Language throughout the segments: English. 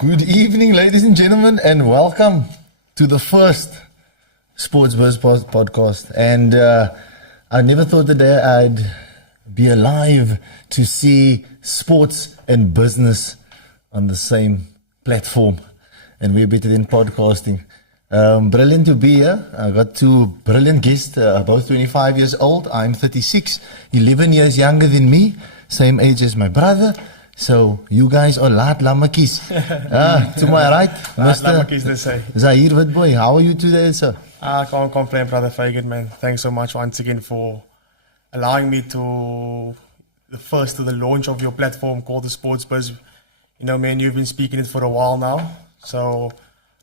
Good evening, ladies and gentlemen, and welcome to the first SportsBiz Podcast. And I never thought the day I'd be alive to see sports and business on the same platform. And we're better than podcasting. Brilliant to be here. I got two brilliant guests, both 25 years old. I'm 36, 11 years younger than me, same age as my brother. So, you guys are laat lammetjies. To my right, Mr. Lammetjies, they say. Zahir Witboy, how are you today, sir? I can't complain, brother. Very good, man. Thanks so much once again for allowing me to the launch of your platform called the SportsBiz. You know, me and you've been speaking it for a while now. So,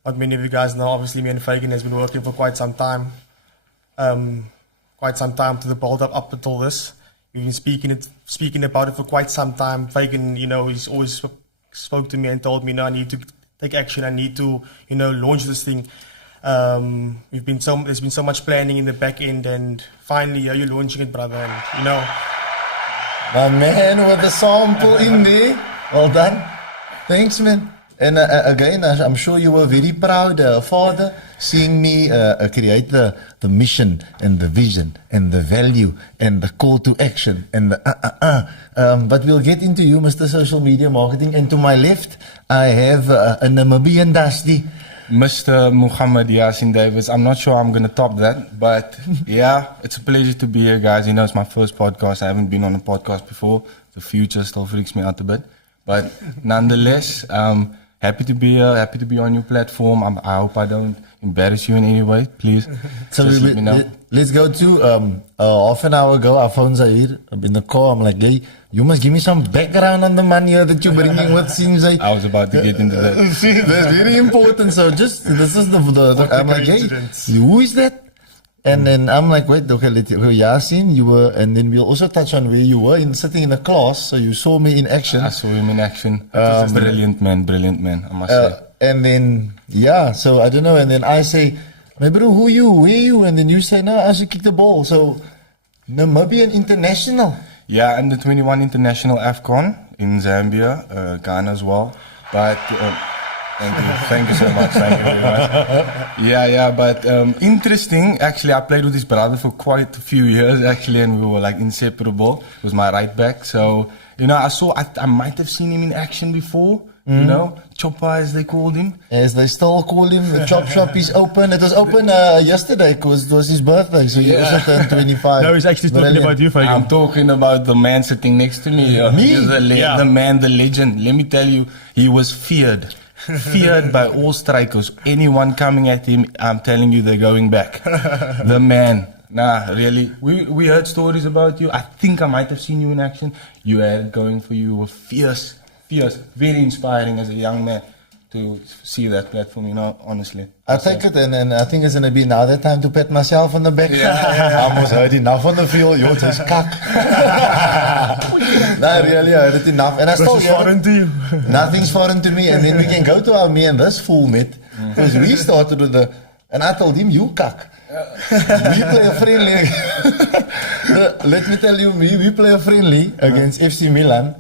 not many of you guys know, obviously me and Fagan has been working for quite some time. To the build up until this. We've been speaking about it for quite some time. Fagan, you know, he's always spoke to me and told me, no, I need to take action. I need to, you know, launch this thing. There's been so much planning in the back end, and finally, you're launching it, brother. And you know, my man with the sample in there. Well done. Thanks, man. And again, I'm sure you were very proud, father, seeing me create the mission and the vision and the value and the call to action and the But we'll get into you, Mr. Social Media Marketing. And to my left, I have a Namibian Dusty. Mr. Muhammad Yasin Davis. I'm not sure I'm going to top that, but yeah, it's a pleasure to be here, guys. You know, it's my first podcast. I haven't been on a podcast before. The future still freaks me out a bit. But nonetheless, happy to be here, happy to be on your platform. I hope I don't embarrass you in any way, please. So let's go to half an hour ago, our phones are here in the car. I'm like, hey, you must give me some background on the man here that you're bringing with. Seems like I was about to get into that. See, that's very important. So this is the I'm like, hey, who is that? And then I'm like, wait, okay, Yasin, you were, and then we'll also touch on where you were sitting in the class. So you saw me in action. I saw him in action. Brilliant man, I must say. And then, yeah, so I don't know. And then I say, my bro, who you? Where you? And then you say, no, I should kick the ball. So, Namibian international. Yeah, under 21 international AFCON in Zambia, Ghana as well. But, Thank you so much. Thank you very much. But interesting. Actually, I played with his brother for quite a few years, actually, and we were like inseparable. He was my right back. So, you know, I might have seen him in action before. You know, Chopper as they called him. As they still call him, the chop shop is open. It was open yesterday because it was his birthday, so he also turned 25. No, he's actually talking about you, Fagan. I'm talking about the man sitting next to me. Me? The man, the legend. Let me tell you, he was feared by all strikers. Anyone coming at him, I'm telling you, they're going back. The man. Nah, really. We heard stories about you. I think I might have seen you in action. You had it going for you. You were fierce. Very inspiring as a young man to see that platform, you know, honestly. I take it, and I think it's going to be now that time to pat myself on the back. I almost heard enough on the field. Yo, it's cock. No, really, I heard it enough. And I still hear foreign to you. Nothing's foreign to me. And then we can go to our me and this fool met. Because we started with and I told him, you cock. We play a friendly. Let me tell you, we play a friendly against FC Milan.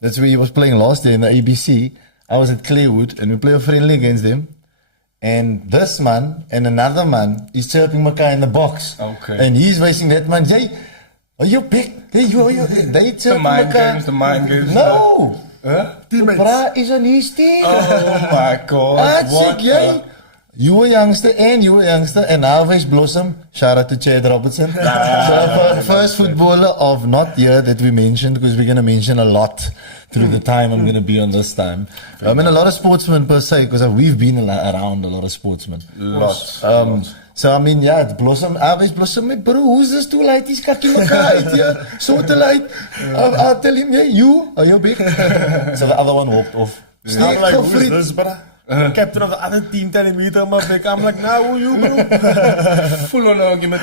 That's where he was playing last year in the ABC. I was at Claywood, and we play a friendly against them. And this man and another man is chirping Maka in the box. Okay. And he's facing that man. Hey, are you big? Hey, you. They chirping Maka. The mind games. No. Teammates. Bra is on his team. Oh my God. What? You were youngster, and now face Blossom. Shout out to Chad Robertson. So first footballer of not here that we mentioned, because we're going to mention a lot through the time I'm going to be on this time. I mean, a lot of sportsmen per se, because we've been around a lot of sportsmen. Lots. So, I mean, yeah, it's Blossom. I always Blossom, bro, who's this too light? He's kaki maka uit here. So te light. I'll tell him, yeah, you? Are you big? So the other one walked off. I'm like, who's this, brother? Captain of the other team telling me to my back. I'm like, nah, who you, bro? Full on argument.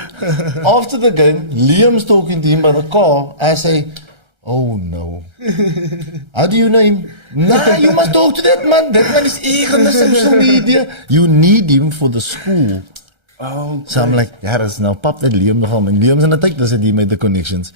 After the game, Liam's talking to him by the car. I say, oh no. How do you know him? Nah, you must talk to that man. That man is eager on the social media. You need him for the school. Oh, so I'm like, ja, dat is nou pap net Liam nogal. En Liam's in de tyd, dus die met de connections.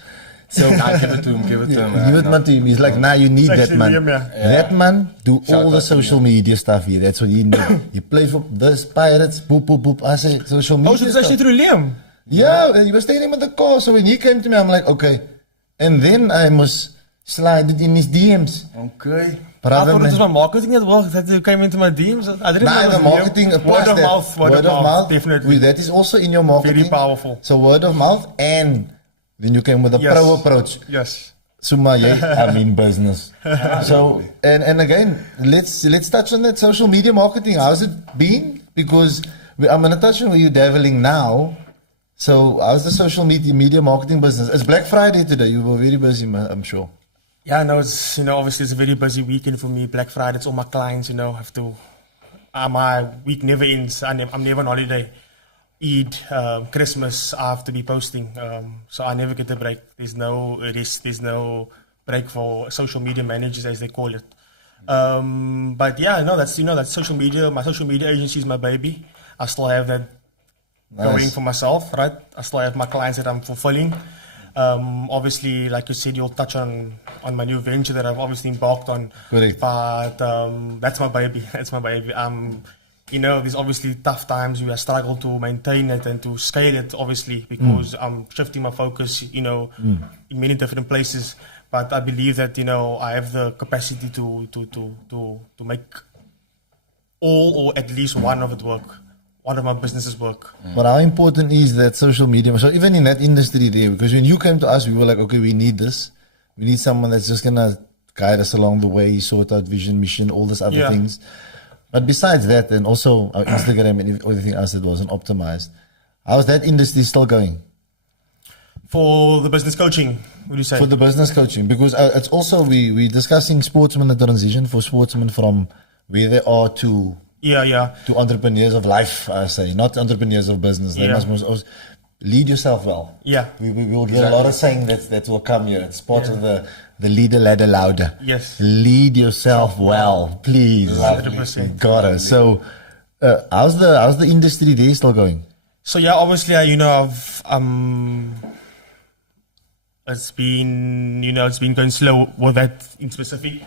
So Give it to him. give it man to him. He's like, nah, you need It's that actually man. Liam, yeah. That man do Shout all the out to social media stuff here. That's what he need. He plays for this Pirates. Boop boop boop. I say social media. Oh, so it's actually stuff. through Liam. Yeah, he was staying with the car. So when he came to me, I'm like, okay. And then I must slide it in his DMs. Okay. I Brother, thought it was man. my marketing that worked, that you came into my DMs. I didn't know Nah, it was the marketing, Liam. plus that, Word of mouth, definitely. That is also in your marketing. Very powerful. So word of mouth, and then you came with a Yes. pro approach. Yes. Suma, yeah, I mean business. So and again, let's touch on that social media marketing. How's it been? Because I'm gonna touch on where you're dabbling now. So how's the social media marketing business? It's Black Friday today. You were very busy, I'm sure. Yeah, no, it's, obviously it's a very busy weekend for me. Black Friday, it's all my clients, have to, my week never ends. I'm never on holiday. Eid, Christmas, I have to be posting. So I never get a break. There's no rest, there's no break for social media managers, as they call it. But yeah, no, that's social media. My social media agency is my baby. I still have that going for myself, right? I still have my clients that I'm fulfilling. Obviously, like you said, you'll touch on my new venture that I've obviously embarked on. Correct. But that's my baby. That's my baby. There's obviously tough times. I struggle to maintain it and to scale it, obviously, because I'm shifting my focus, in many different places. But I believe that I have the capacity to make all or at least one of it work. One of my businesses work. But how important is that social media? So even in that industry there, because when you came to us, we were like, okay, we need this. We need someone that's just gonna guide us along the way, sort out vision, mission, all these other things. But besides that, and also our Instagram and everything else that wasn't optimized, how's that industry still going? For the business coaching, would you say? For the business coaching, because it's also we're discussing sportsmen and transition for sportsmen from where they are to to entrepreneurs of life. I say, not entrepreneurs of business. They must lead yourself well. Yeah, we will get a lot of saying that will come here. It's part of the leader ladder louder. Yes, lead yourself well, please. 100%. Got it. So, how's the industry there still going? So yeah, obviously, I've it's been going slow with that in specific.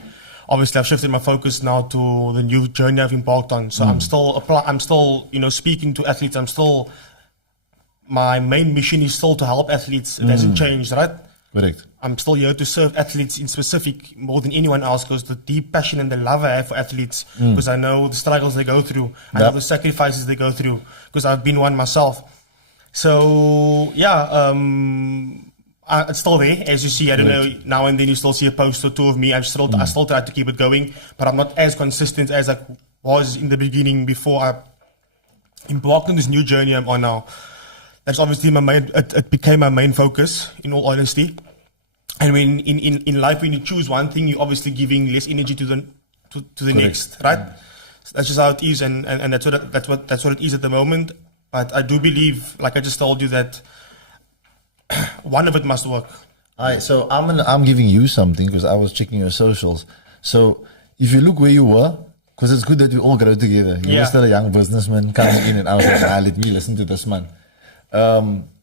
Obviously, I've shifted my focus now to the new journey I've embarked on. So I'm still speaking to athletes. My main mission is still to help athletes. It hasn't changed, right? Correct. I'm still here to serve athletes in specific more than anyone else, because the deep passion and the love I have for athletes, because I know the struggles they go through, I know the sacrifices they go through, because I've been one myself. So yeah, it's still there, as you see. I don't know, now and then you still see a post or two of me. I still try to keep it going, but I'm not as consistent as I was in the beginning before I embarked on this new journey I'm on now. That's obviously it became my main focus, in all honesty. And when in life, when you choose one thing, you're obviously giving less energy to the next, right? So that's just how it is, and that's what it is at the moment. But I do believe, like I just told you, that one of it must work. Alright, so I'm giving you something because I was checking your socials. So if you look where you were, because it's good that we all grow together. You were still a young businessman coming in, and I was like, let me listen to this man.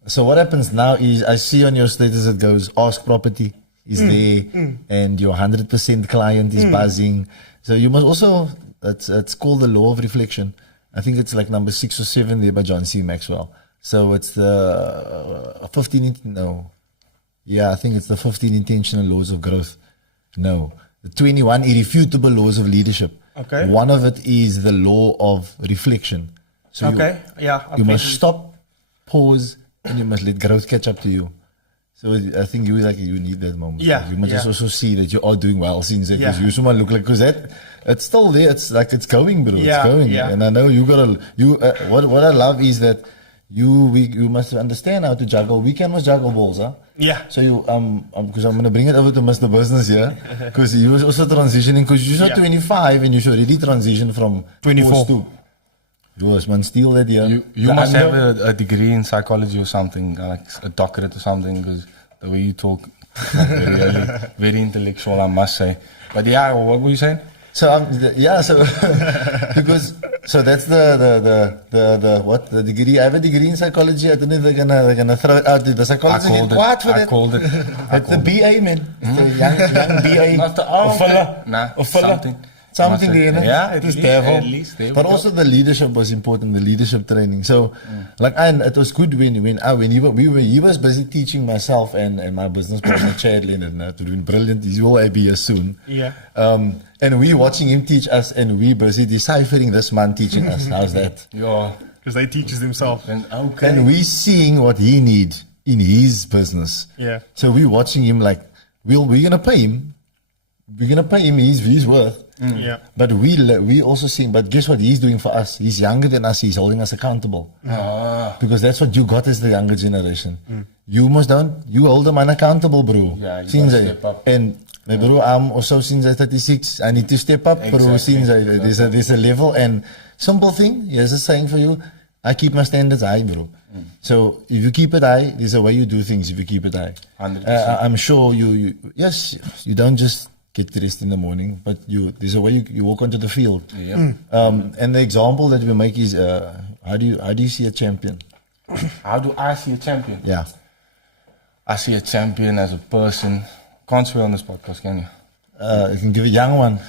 So what happens now is I see on your status it goes, ask property is there, and your 100% client is buzzing. So you must also, it's called the law of reflection. I think it's like number 6 or 7 there by John C. Maxwell. So it's the I think it's the 15 intentional laws of growth. No, the 21 irrefutable laws of leadership. Okay. One of it is the law of reflection. So you must stop, pause, and you must let growth catch up to you. So I think you need that moment. Yeah. You must just also see that you are doing well since that. Because you someone look like, because that it's still there. It's like it's going, bro. It's going. Yeah. And I know what I love is that you must understand how to juggle. We can must juggle balls, huh? Yeah. So because I'm gonna bring it over to Mr. Business here, because he was also transitioning. Because you're not 25 and you should already transition from 24 to. Yours, man, steal that here. You must have a degree in psychology or something, like a doctorate or something, because the way you talk, very intellectual, I must say. But yeah, what were you saying? So yeah, so because so that's the degree. I have a degree in psychology. I don't know if they're gonna throw it out. The psychology. I called it. It's the BA, man. It's the young BA. Not the Something there, you know? Yeah, It is devil. at least. There we But go. also the leadership was important, the leadership training. So, it was good when he was busy teaching myself and my business partner Chad Leonard to doing brilliant. He will be here soon. Yeah. And we watching him teach us, and we busy deciphering this man teaching us. How's that? Yeah. Because they teaches themselves. And okay. And we seeing what he need in his business. Yeah. So we watching him like, we're gonna pay him. We're gonna pay him his worth. Yeah. But we also seeing. But guess what he's doing for us? He's younger than us. He's holding us accountable. Because that's what you got as the younger generation. You you hold them unaccountable, bro. Yeah, you Since gotta step up. And my bro, I'm also since I'm 36. I need to step up, bro. Exactly. Since there's a level and simple thing. Here's a saying for you. I keep my standards high, bro. So if you keep it high, there's a way you do things. If you keep it high, 100%. I'm sure you don't just get dressed in the morning, but there's a way you walk onto the field. Yep. And the example that we make is how do you see a champion? How do I see a champion? Yeah. I see a champion as a person. Can't swear on this podcast, can you? You can give a young one.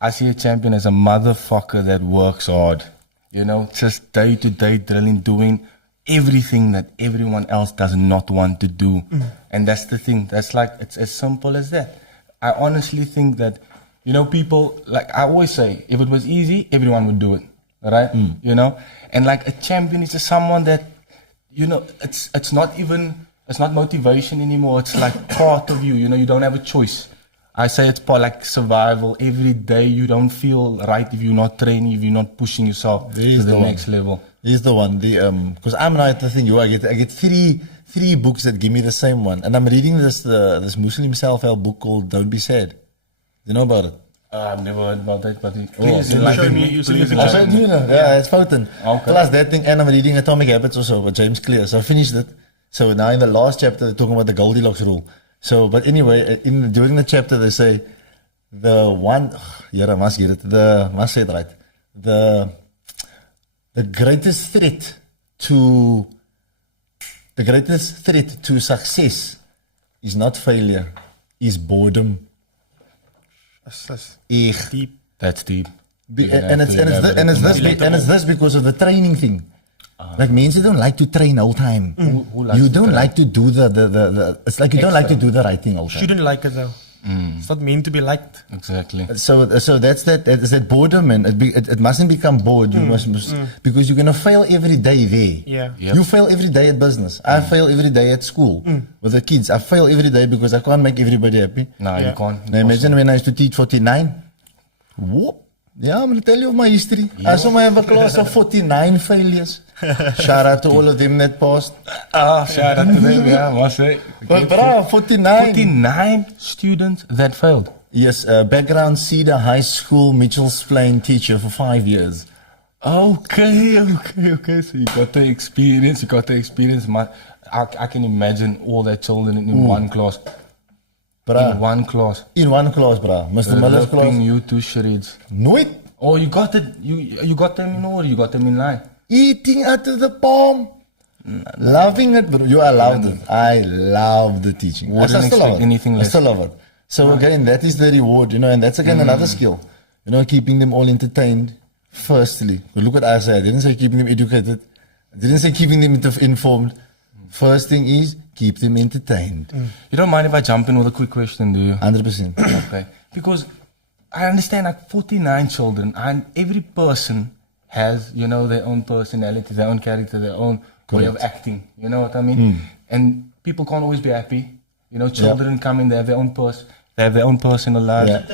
I see a champion as a motherfucker that works hard. You know, just day to day drilling, doing everything that everyone else does not want to do. And that's the thing. That's like, it's as simple as that. I honestly think that, you know, people, like I always say, if it was easy, everyone would do it. Right? You know? And like a champion is just someone that, you know, it's not motivation anymore. It's like part of you. You know, you don't have a choice. I say it's part like survival. Every day you don't feel right if you're not training, if you're not pushing yourself to the next level. He's the one. Because I'm not the thing. I get three books that give me the same one, and I'm reading this Muslim self-help book called "Don't Be Sad." You know about it? I've never heard about that, but please enlighten me. You said you I said, you know, yeah, it's potent. Okay. Plus that thing, and I'm reading Atomic Habits also by James Clear. So I finished it. So now in the last chapter, they're talking about the Goldilocks rule. So, but anyway, during the chapter, they say I must get it. Must say it right. The greatest threat to success is not failure, is boredom. That's Echt. deep. That's deep. And it's this because of the training thing. Like mense don't like to train all time. Who likes You to don't train? like to do the it's like you don't like to do the right thing all time. Shouldn't like it though. It's not meant to be liked. Exactly. So that's that boredom, and it mustn't become bored. You must because you're gonna fail every day there. Yeah. Yep. You fail every day at business. I fail every day at school with the kids. I fail every day because I can't make everybody happy. No, Yeah. you can't. Now imagine when I used to teach 49. Whoop. Yeah, I'm gonna tell you of my history. I saw I have a class of 49 failures. Shout out to all of them that passed. Shout out to them, yeah, must say. But bro, 49. 49 students that failed. Yes, background Cedar High School, Mitchell's Plain teacher for 5 years. Okay. So you got the experience. I can imagine all their children in one class. Bruh. In one class. In one class, bruh. Mr. Miller's class. Ripping you to shreds. Nooit. Oh, you got it. You got them in order. You got them in line. Eating out of the palm. Loving it, bro. I loved it. I love the teaching. Wouldn't I still love expect it. anything I less. still love it. So again, that is the reward, and that's again another skill. Keeping them all entertained. Firstly, but look what I said. I didn't say keeping them educated. I didn't say keeping them informed. First thing is keep them entertained. You don't mind if I jump in with a quick question, do you? 100%. Okay. Because I understand like 49 children and every person has, their own personality, their own character, their own way of acting. You know what I mean? And people can't always be happy. Children come in, they have their own personal lives. Yeah.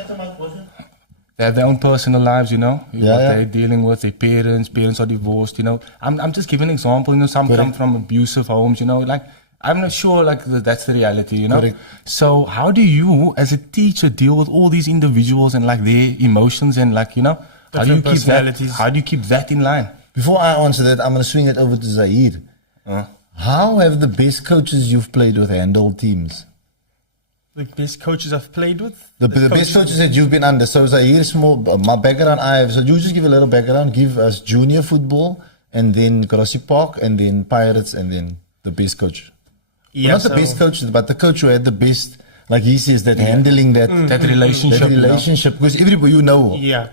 They have their own personal lives, what Yeah. they're dealing with, their parents are divorced, I'm just giving an example, some come from abusive homes, like, I'm not sure, like, that's the reality, Correct. So how do you, as a teacher, deal with all these individuals and, like, their emotions and, like, how do you keep that in line? Before I answer that, I'm going to swing it over to Zahid. How have the best coaches you've played with handled teams? the best coaches I've played with. The best coaches that you've been under. So here's more my background. So you just give a little background. Give us junior football, and then Grassy Park, and then Pirates, and then the best coach. Yeah, Not the best coach, but the coach who had the best, like he says, that handling that relationship. That relationship, because everybody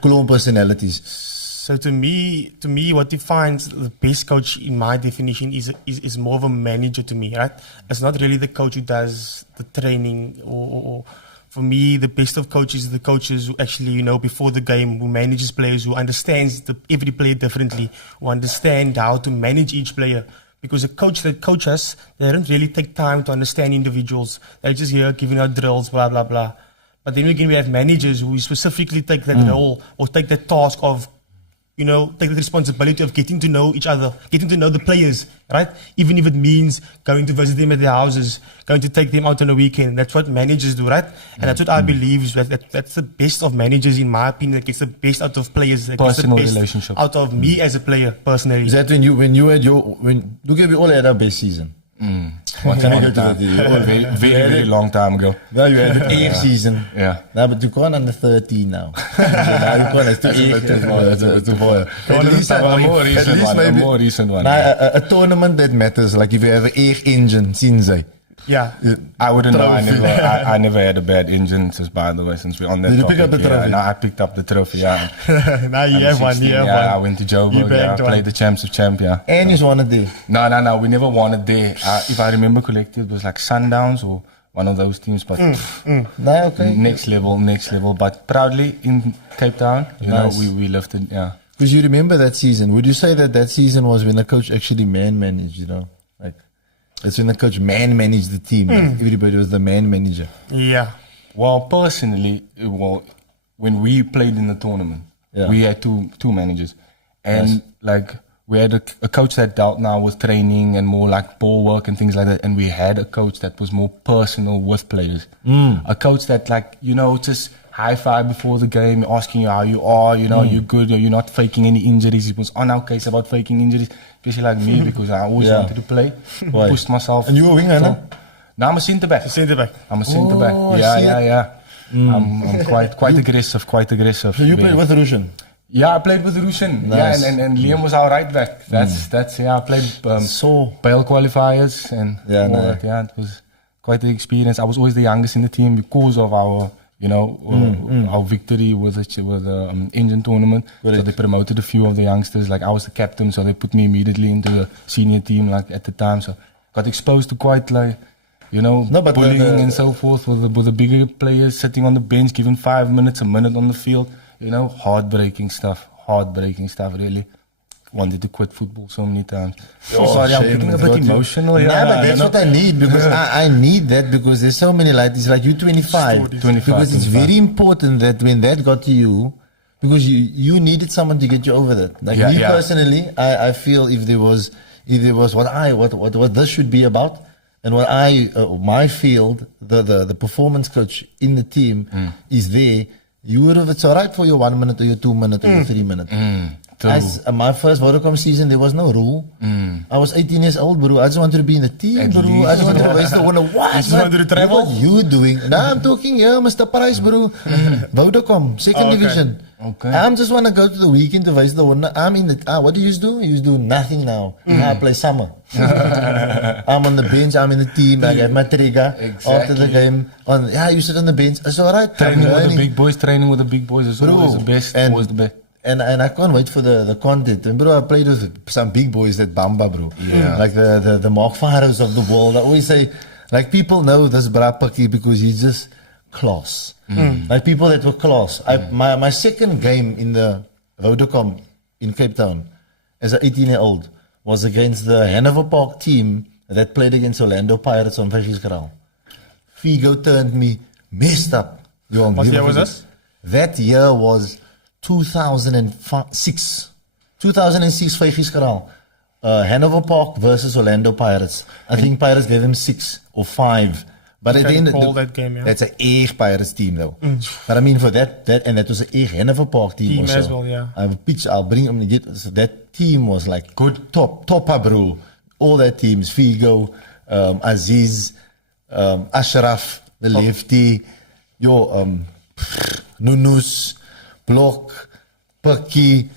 clone personalities. So to me, what defines the best coach in my definition is more of a manager to me, right? It's not really the coach who does the training, or for me, the best of coaches is the coaches who actually, before the game, who manages players, who understands every player differently, who understand how to manage each player. Because a coach that coaches, they don't really take time to understand individuals. They're just here giving out drills, blah, blah, blah. But then again, we have managers who specifically take that role or take that task of, take the responsibility of getting to know each other, getting to know the players, right? Even if it means going to visit them at their houses, going to take them out on a weekend. That's what managers do, right? And that's what I believe is that's the best of managers, in my opinion. That gets the best out of players. That Personal gets the best relationship. out of me as a player, personally. Is that when you had look at we all had our best season. One time, very long time ago. Now you had the 8th season. Yeah. Now, but you can't under 13 now. So now you can't. It's too far. At least A more recent one. Now, a tournament that matters, like if you have an 8 engine, since Yeah. I wouldn't know. Trophy. I never had a bad engine, by the way, since we're on that Did you topic. pick up the trophy? No, I picked up the trophy, yeah. Now you have one. You have I one. went to You Joburg, bagged I one. played the Champs of Champ, yeah. And you just wanted there. No, we never won it there. If I remember correctly, it was like Sundowns or one of those teams, but No, okay. next level. But proudly in Cape Town, Nice. we lifted, yeah. Because you remember that season. Would you say that season was when the coach actually managed, Like, it's when the coach managed the team. Like, everybody was the manager. Yeah. Well, personally, when we played in the tournament, we had two managers, and like we had a coach that dealt now with training and more like ball work and things like that, and we had a coach that was more personal with players. A coach that just high five before the game, asking you how you are, you're good, you're not faking any injuries. He was on our case about faking injuries, especially like me, because I always wanted to play, pushed myself. And you were a winger, no? No, I'm a centre back. Centre back. I'm a centre back. Yeah. I'm quite aggressive. So you played with Rushan? Yeah, I played with Rushan. Nice. Yeah, and Liam was our right back. That's I played Pale qualifiers and all that. Yeah, it was quite the experience. I was always the youngest in the team because of our our victory with the engine tournament. Correct. So they promoted a few of the youngsters. Like I was the captain, so they put me immediately into the senior team. Like at the time, so got exposed to quite like. but bullying and so forth with the bigger players sitting on the bench, given 5 minutes, a minute on the field. Heartbreaking stuff, really. Wanted to quit football so many times. Sorry, I'm getting a bit emotional. But that's what I need, because I need that, because there's so many like this. Like you're 25. Because it's very important that when that got to you, because you needed someone to get you over that. Like me personally, I feel if there was what this should be about, and what my field, the performance coach in the team is there. You would have, it's alright for your 1 minute or your 2 minute or your 3 minute. As my first Vodacom season, there was no rule. I was 18 years old, bro. I just wanted to be in the team, bro. I just wanted to waste the winner. What? You just wanted to travel? What you doing? Now I'm talking here, Mr. Price, bro. Vodacom, second division. Okay. I just want to go to the weekend to waste the winner. I'm in the. What do you do? You do nothing now. Now I play summer. I'm on the bench. I'm in the team. I have my trigger after the game. You sit on the bench. It's alright. Training with the big boys is always the best. Always the best. And I can't wait for the content. And bro, I played with some big boys that Bamba, bro. Yeah. Like the Mark Faros of the world. I always say, like, people know this Bra Pakkie because he's just class. Like people that were class. My second game in the Vodacom in Cape Town as an 18-year-old was against the Hanover Park team that played against Orlando Pirates on Vryheidskraal. Figo turned me messed up. What year was this? That year was 2006. 2006 Vryheidskraal. Hanover Park versus Orlando Pirates. I think Pirates gave him 6 or 5. But at the end, that game, yeah. That's an Eeg Pirates team though. But I mean for that and that was an Eeg Hanover Park team also. As well, yeah. I have a picture. I'll bring them. So that team was like good, top bro. All that teams, Figo, Aziz, Ashraf, the lefty, Nunus, Block, Perky.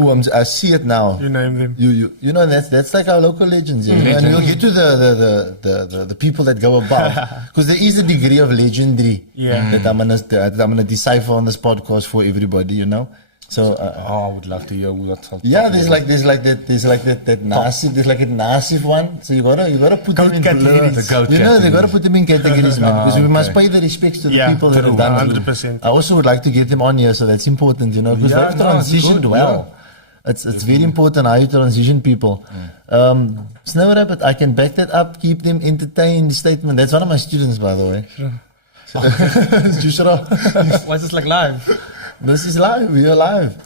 Oh, I see it now. You name them. You know that's like our local legends, and we'll get to the people that go above, because there is a degree of legendary that I'm gonna decipher on this podcast for everybody, you know. So I would love to hear who that's. there's like that massive one. So you gotta put them in categories. The goat they gotta put them in categories, man, because we must pay the respects to the people that have done it. 100%. I also would like to get them on here, so that's important, you know, because they've transitioned well. It's very important how you transition people. Snow Rabbit, I can back that up, keep them entertained statement. That's one of my students, by the way. Why is this like live? This is live. We are live.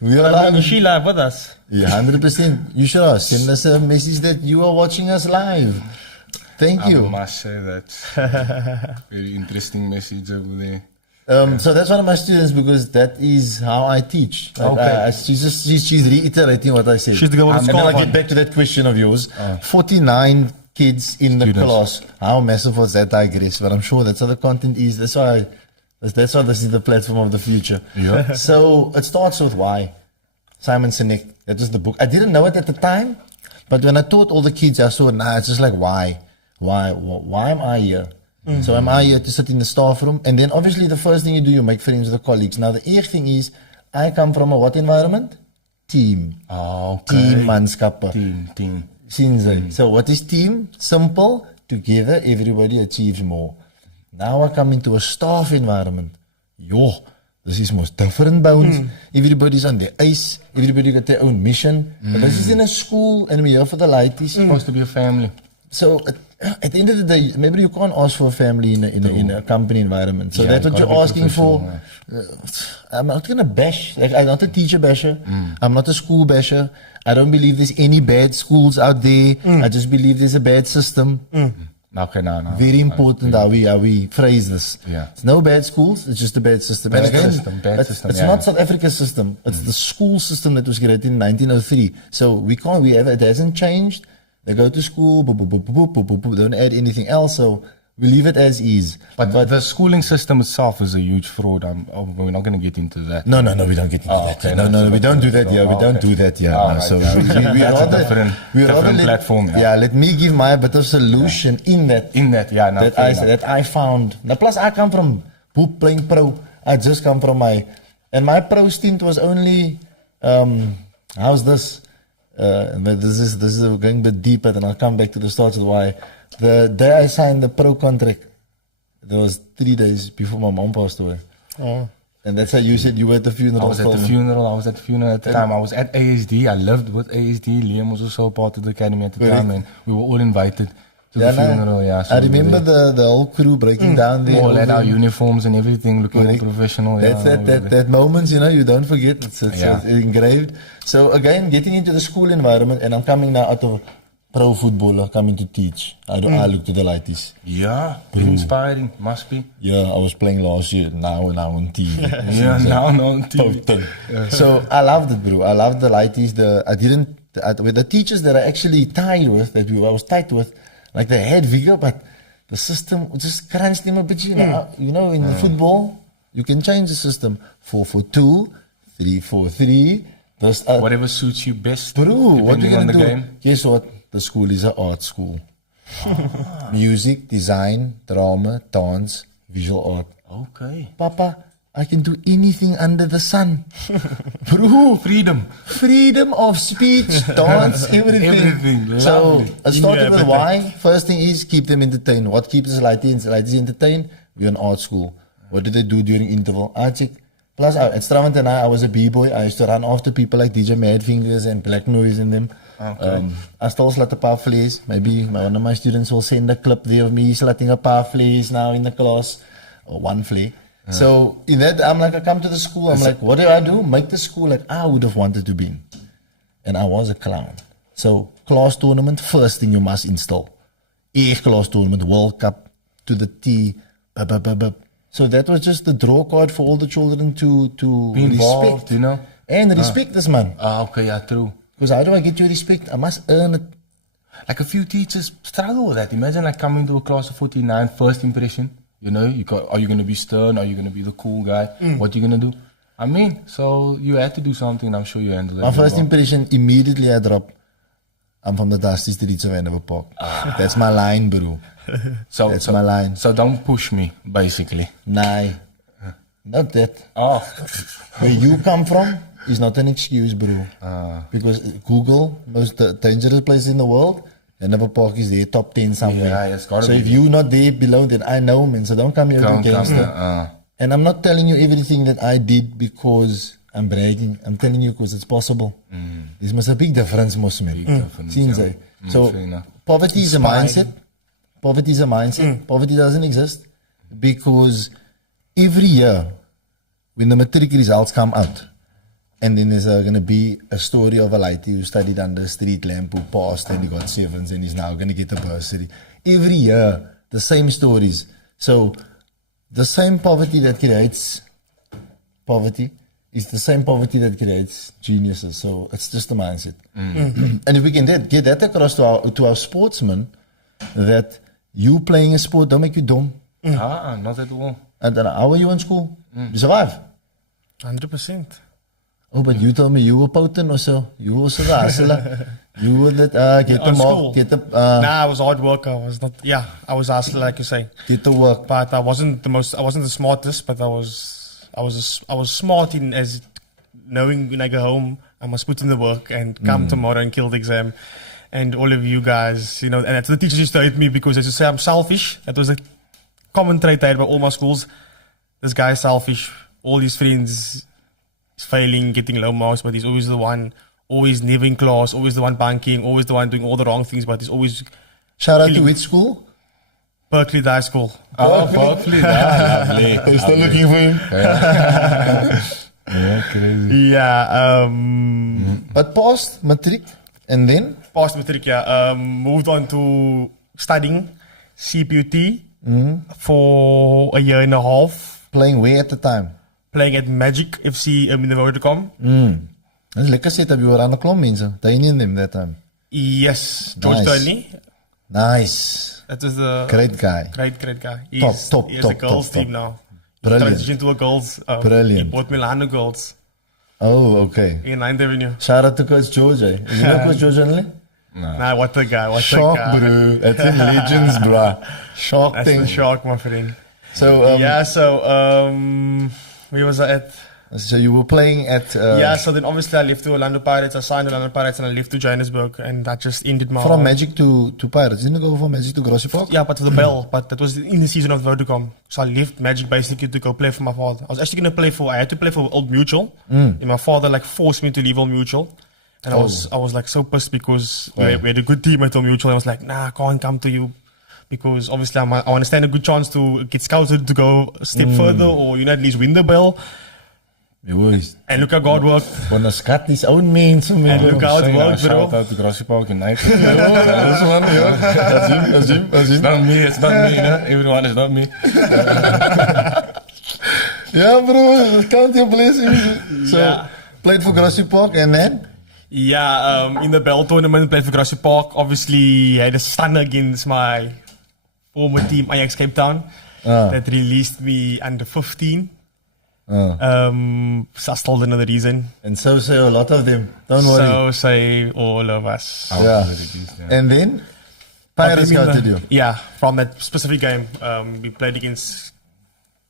We are live. Is she live with us? Yeah, 100%. You should send us a message that you are watching us live. Thank you. I must say that's very interesting message over there. So that's one of my students, because that is how I teach. Like, she's reiterating what I said. She's the girl with the And then scarf I get on. back to that question of yours. 49 kids in the class. How massive was that? I digress, but I'm sure that's how the content is. That's why this is the platform of the future. Yeah. So it starts with why. Simon Sinek. That was the book. I didn't know it at the time, but when I taught all the kids, I saw, it's just like why. Why am I here? So am I here to sit in the staff room? And then obviously the first thing you do, you make friends with the colleagues. Now the eerste thing is, I come from a what environment? Team. Team manskappe. Team. Sien. So what is team? Simple. Together, everybody achieves more. Now I come into a staff environment. This is most different bounds. Everybody's on their ace. Everybody got their own mission. But this is in a school, and we're here for the lighties. Supposed to be a family. So at the end of the day, maybe you can't ask for a family in a company environment. So that's what you're asking for. I'm not gonna bash. Like, I'm not a teacher basher. I'm not a school basher. I don't believe there's any bad schools out there. I just believe there's a bad system. Okay, no. Very important how we phrase this. Yeah. It's no bad schools. It's just a bad system. Bad And again, system, bad it's system, It's yeah. not South Africa's system. It's the school system that was created in 1903. So it hasn't changed. They go to school, boop, boop, boop, boop, boop, boop, boop, don't add anything else. So we leave it as is. But the schooling system itself is a huge fraud. We're not going to get into that. No, we don't get into that. okay, No, we don't do that here. We don't okay. do that here. Right, So yeah. we That's a rather different platform. Yeah, let me give my bit of solution in that. That I found. Now, plus I come from Boop playing pro. I just come from my pro stint was only how's this? But this is going a bit deeper, then I'll come back to the start of why. The day I signed the pro contract, there was 3 days before my mom passed away. And that's how you said you were at the funeral. I was at the funeral at the time. I was at ASD. I lived with ASD. Liam was also part of the academy at the time, and we were all invited to the funeral. So I remember the whole crew breaking down there. All had our uniforms and everything, looking all professional. That moments, you don't forget. It's engraved. So again, getting into the school environment, and I'm coming now out of pro footballer, coming to teach. I look to the lighties. Yeah, inspiring, must be. Yeah, I was playing last year, now on TV. now on TV. Total. So I loved it, bro. I loved the lighties. With the teachers that I actually tied with, I was tight with, like they had vigor, but the system just crunched them a bit. In football, you can change the system 4-4-2, 3-4-3. Whatever suits you best. Bro, what you gonna do? Game. Guess what? The school is an art school. Music, design, drama, dance, visual art. Okay. Papa, I can do anything under the sun. Bro, freedom of speech, dance, everything. So I started with why. First thing is keep them entertained. What keeps us lighties entertained? We're an art school. What do they do during interval? I check. Plus, at Stravant and I was a b-boy. I used to run after people like DJ Madfingers and Black Noise and them. Okay. I still slat a paar vlees. Maybe one of my students will send a clip there of me slatting a paar vlees now in the class. Or one flea. So in that, I'm like, I come to the school. I'm like, what do? Make the school like I would have wanted to be. And I was a clown. So class tournament, first thing you must install. Class tournament, World Cup to the T. So that was just the draw card for all the children to Be involved, respect. And respect this man. Okay, yeah, true. Because how do I get your respect? I must earn it. like a few teachers struggle with that. Imagine like coming to a class of 49, first impression. You know, are you going to be stern? Are you going to be the cool guy? What are you going to do? I mean, so you had to do something, and I'm sure you handled it. My first well. impression, immediately I drop, I'm from the dusty streets of Hanover Park. That's my line, bro. That's my line. So don't push me, basically. Nah, not that. Oh. Where you come from is not an excuse, bro. Because Google, most dangerous place in the world, Hanover Park is there, top 10 somewhere. Yeah, it's gotta so be. if you're not there below, then I know, man. So don't come here to gangster. And I'm not telling you everything that I did because I'm bragging. I'm telling you because it's possible. There's must a big difference, most man. So poverty is a mindset. Poverty is a mindset. Poverty doesn't exist because every year when the matric results come out, and then there's going to be a story of a lighty who studied under a street lamp who passed and he got sevens and he's now going to get a bursary. Every year, the same stories. So the same poverty that creates poverty is the same poverty that creates geniuses. So it's just a mindset. And if we can get that across to our sportsmen, that you playing a sport don't make you dumb. Not at all. And how were you in school? You survive? 100%. Oh, but you told me you were potent or so. You were also the hustler. You were that get the school? mob, get the Nah, I was hard worker. I was not. Yeah, I was hustler, like you say. get the work. But I wasn't the smartest, but I was smart in as knowing when I go home, I must put in the work and come tomorrow and kill the exam. And all of you guys, you know, and that's the teachers used to hate me because they used to say I'm selfish. That was a common trait I had by all my schools. This guy is selfish. All his friends is failing, getting low marks, but he's always the one, always never in class, always the one bunking, always the one doing all the wrong things, but he's always Shout out to which school? Berkeley High School. Oh, Berkeley. Lovely. Are you still looking for him? Yeah, crazy. Yeah, But passed matric and then passed matric, moved on to studying CPUT for a year and a half, playing where at the time? playing at Magic FC in the Vodacom. That's lekker setup. You were on a klomp mense. Tiny in them that time. Yes, George Nice. Turnley. Nice. That is the Great guy. great guy. Top, He has a top, girls top, team top. now. Brilliant. Transitioned to a girls. He Brilliant. bought Milano girls Oh, okay. in 9th Avenue. Shout out to Coach George. You know Coach George only? Nah, what a guy. What Shock, a guy. bro. That's in legends, bro. Shock That's thing. the shock, my friend. So, Where was I at? so you were playing at So then obviously I left to Orlando Pirates. I signed Orlando Pirates and I left to Johannesburg, and that just ended my. from Magic to Pirates. Didn't you go from Magic to Grassy Park? Yeah, but to the Bell. But that was in the season of Vodacom. So I left Magic basically to go play for my father. I was actually going to I had to play for Old Mutual. And my father like forced me to leave Old Mutual. And I was like so pissed because we had a good team at Old Mutual. I was like, nah, I can't come to you. Because obviously I want to stand a good chance to get scouted to go a step further, or at least win the Bell. You was. And look how God worked. Want to scat these own mense. And look how it worked, bro. Shout out to Grassy Park United. That's him. It's not me, no? Everyone, it's not me. Yeah, bro. Count your blessings. So, Yeah. played for Grassy Park and then? Yeah, in the Bell tournament, played for Grassy Park. Obviously, I had a stun against my former team, Ajax Cape Town, that released me under 15. So I still don't know the reason. And so say a lot of them. Don't worry. So say all of us. Yeah. And then? Pirates But scouted you. Yeah, from that specific game, we played against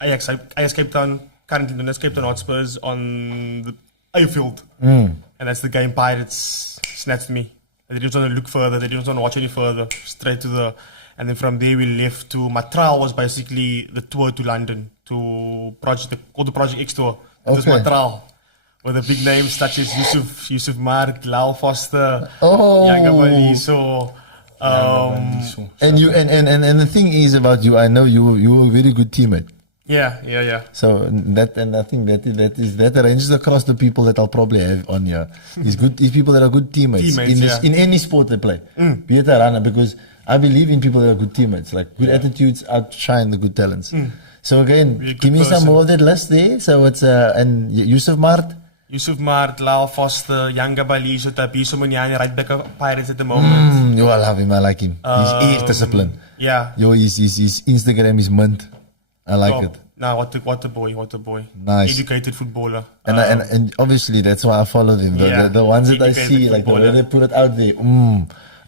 Ajax Cape Town, currently known as Cape Town Hotspurs, on the A field. And that's the game Pirates snatched me. They didn't want to look further, they didn't want to watch any further, straight to the. And then from there we left to, my trial was basically the tour to London, to called the Project X Tour. That was my Okay. trial. With the big names such as Yusuf Mark, Lyle Foster, Oh. Yanga Baliso. And you and the thing is about you, I know you were a very good teammate. Yeah. So I think that arranges across the people that I'll probably have on here. Is people that are good teammates, in any sport they play. Be it a runner, because I believe in people that are good teammates. Like good attitudes outshine the good talents. So again, Be a good give me some person. more of that list there. So it's and Yusuf Mart. Yusuf Mart, Lyle Foster, Yanga Baliso, Tabiso Munyani, right back of Pirates at the moment. Yo, I love him. I like him. He's air discipline. Yeah. Yo, his Instagram is mint. I like it. Nah, what a boy. Nice. Educated footballer. And obviously that's why I followed him. The ones that I see, like the way they put it out there,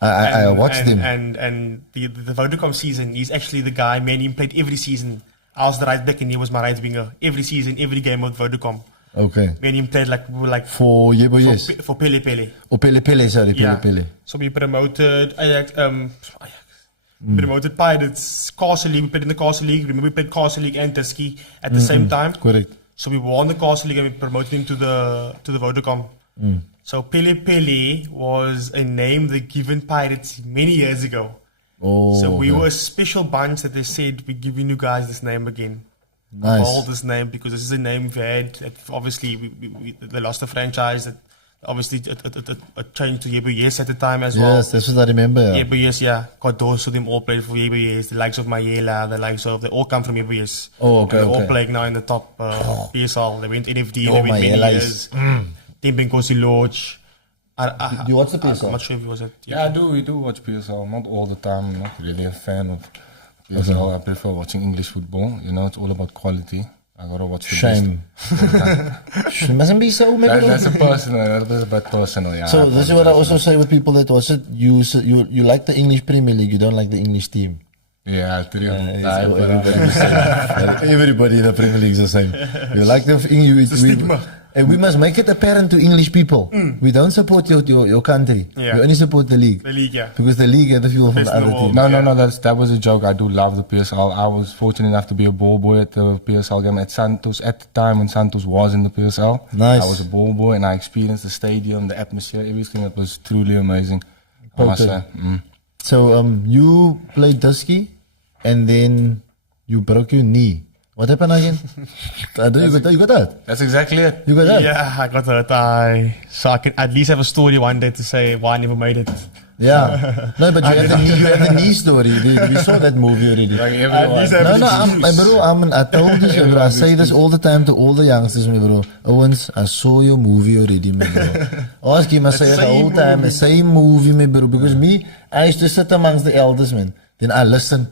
I watched him. And the Vodacom season, he's actually the guy, man, he played every season. I was the right back and he was my right winger. Every season, every game of Vodacom. Okay. Man, he played like for Yebo, yes. For Pele Pele. Oh, Pele, sorry, Pele. So we promoted Ajax, promoted Pirates, Castle League. We played in the Castle League. Remember, we played Castle League and Tusky at the same time. Correct. So we won the Castle League and we promoted him to the Vodacom. So Pele was a name they given Pirates many years ago. Oh, so we were a special bunch that they said, we're giving you guys this name again. Nice. Hold this name because this is a name we've had. Obviously, they lost the franchise. That obviously, it changed to Yebo Yes at the time as well. Yes, that's what I remember. Yebo Yes, yeah. Cardoso, them all played for Yebo Yes. The likes of Mayela, the likes of, they all come from Yebo Yes. Oh, okay. And they're all playing now in the top PSL. They went NFD, they went many Mayela years. Tembenkosi Lodge. Do you watch the PSL? I'm not sure if it was it. Yeah, we do watch PSL. Not all the time. I'm not really a fan of PSL. I prefer watching English football. You know, it's all about quality. I gotta watch the Shame. It mustn't be so, maybe. That's a bit personal, yeah. So this is what I also say with people that watch it. You like the English Premier League, you don't like the English team. Yeah, true. Everybody in the Premier League is the same. You like the English. And we must make it apparent to English people. We don't support your country. Yeah. We only support the league. The league, yeah. Because the league had the people from Best the in the other world. team. No, that was a joke. I do love the PSL. I was fortunate enough to be a ball boy at the PSL game at Santos at the time when Santos was in the PSL. Nice. I was a ball boy and I experienced the stadium, the atmosphere, everything. That was truly amazing. I must say. So you played Dusky and then you broke your knee. What happened again? You got that? That's exactly it. You got that? Yeah, I got hurt. So I can at least have a story one day to say why I never made it. Yeah. No, but you have the knee story. We saw that movie already. Like everyone. I told this, bro. I say this all the time to all the youngsters, my bro. Owens, I saw your movie already, my bro. Ask him, I say it the whole time, the same movie, my bro. Because me, I used to sit amongst the elders, man. Then I listen,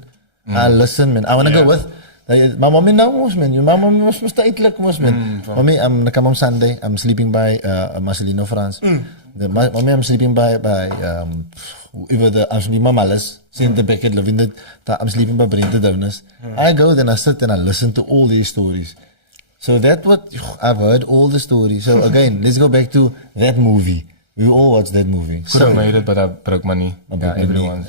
man. I want to go with. My mommy now was, man. My mommy was tijdelijk, man. Mommy, I come on Sunday. I'm sleeping by Marcelino France. Mommy, I'm sleeping by even the I'm sleeping by Malis, Saint Beckett, living that I'm sleeping by Brenda Downers. I go, then I sit and I listen to all these stories. So that's what I've heard all the stories. So again, let's go back to that movie. We all watched that movie. Could have made it, but I broke my knee. Everyone's.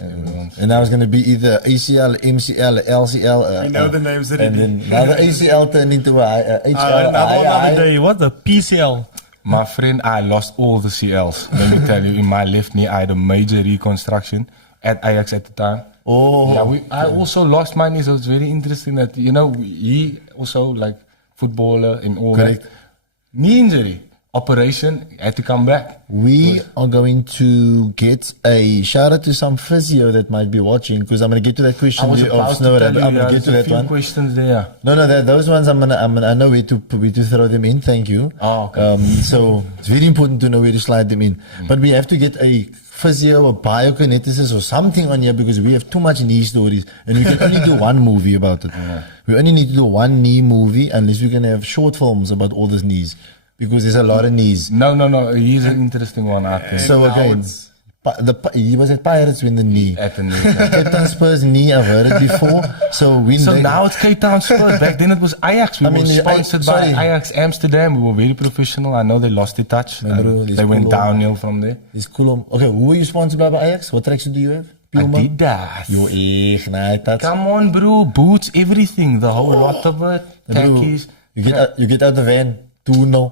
And I was going to be either ACL, MCL, LCL. We know the names already. And then now the ACL turned into a HL. Another day, what the PCL? My friend, I lost all the CLs. Let me tell you, in my left knee, I had a major reconstruction at Ajax at the time. Oh. Yeah, I also lost my knee, so it's very interesting that, he also, like, footballer and all that. Knee injury. Operation, had to come back. We are going to get a shout out to some physio that might be watching because I'm going to get to that question I was of about Snow. to tell I'm you, going to get to that few one. questions there. No, those ones I know where to throw them in. Thank you. Oh, okay. So it's very important to know where to slide them in. But we have to get a physio or biokineticist or something on here because we have too much knee stories and we can only do one movie about it. We only need to do one knee movie unless we can have short films about all these knees. Because there's a lot of knees. No. He's an interesting one, I think. So again, he was at Pirates with the knee. At the knee. Cape Town Spurs knee, I've heard it before. So now it's Cape Town Spurs. Back then it was Ajax. We were sponsored by Ajax Amsterdam. We were very professional. I know they lost the touch. They went downhill from there. It's cool. Okay, who were you sponsored by Ajax? What tracksuit do you have? Adidas. Yo, come on, bro. Boots, everything. The whole lot of it. Khakis. You get out the van. 2-0.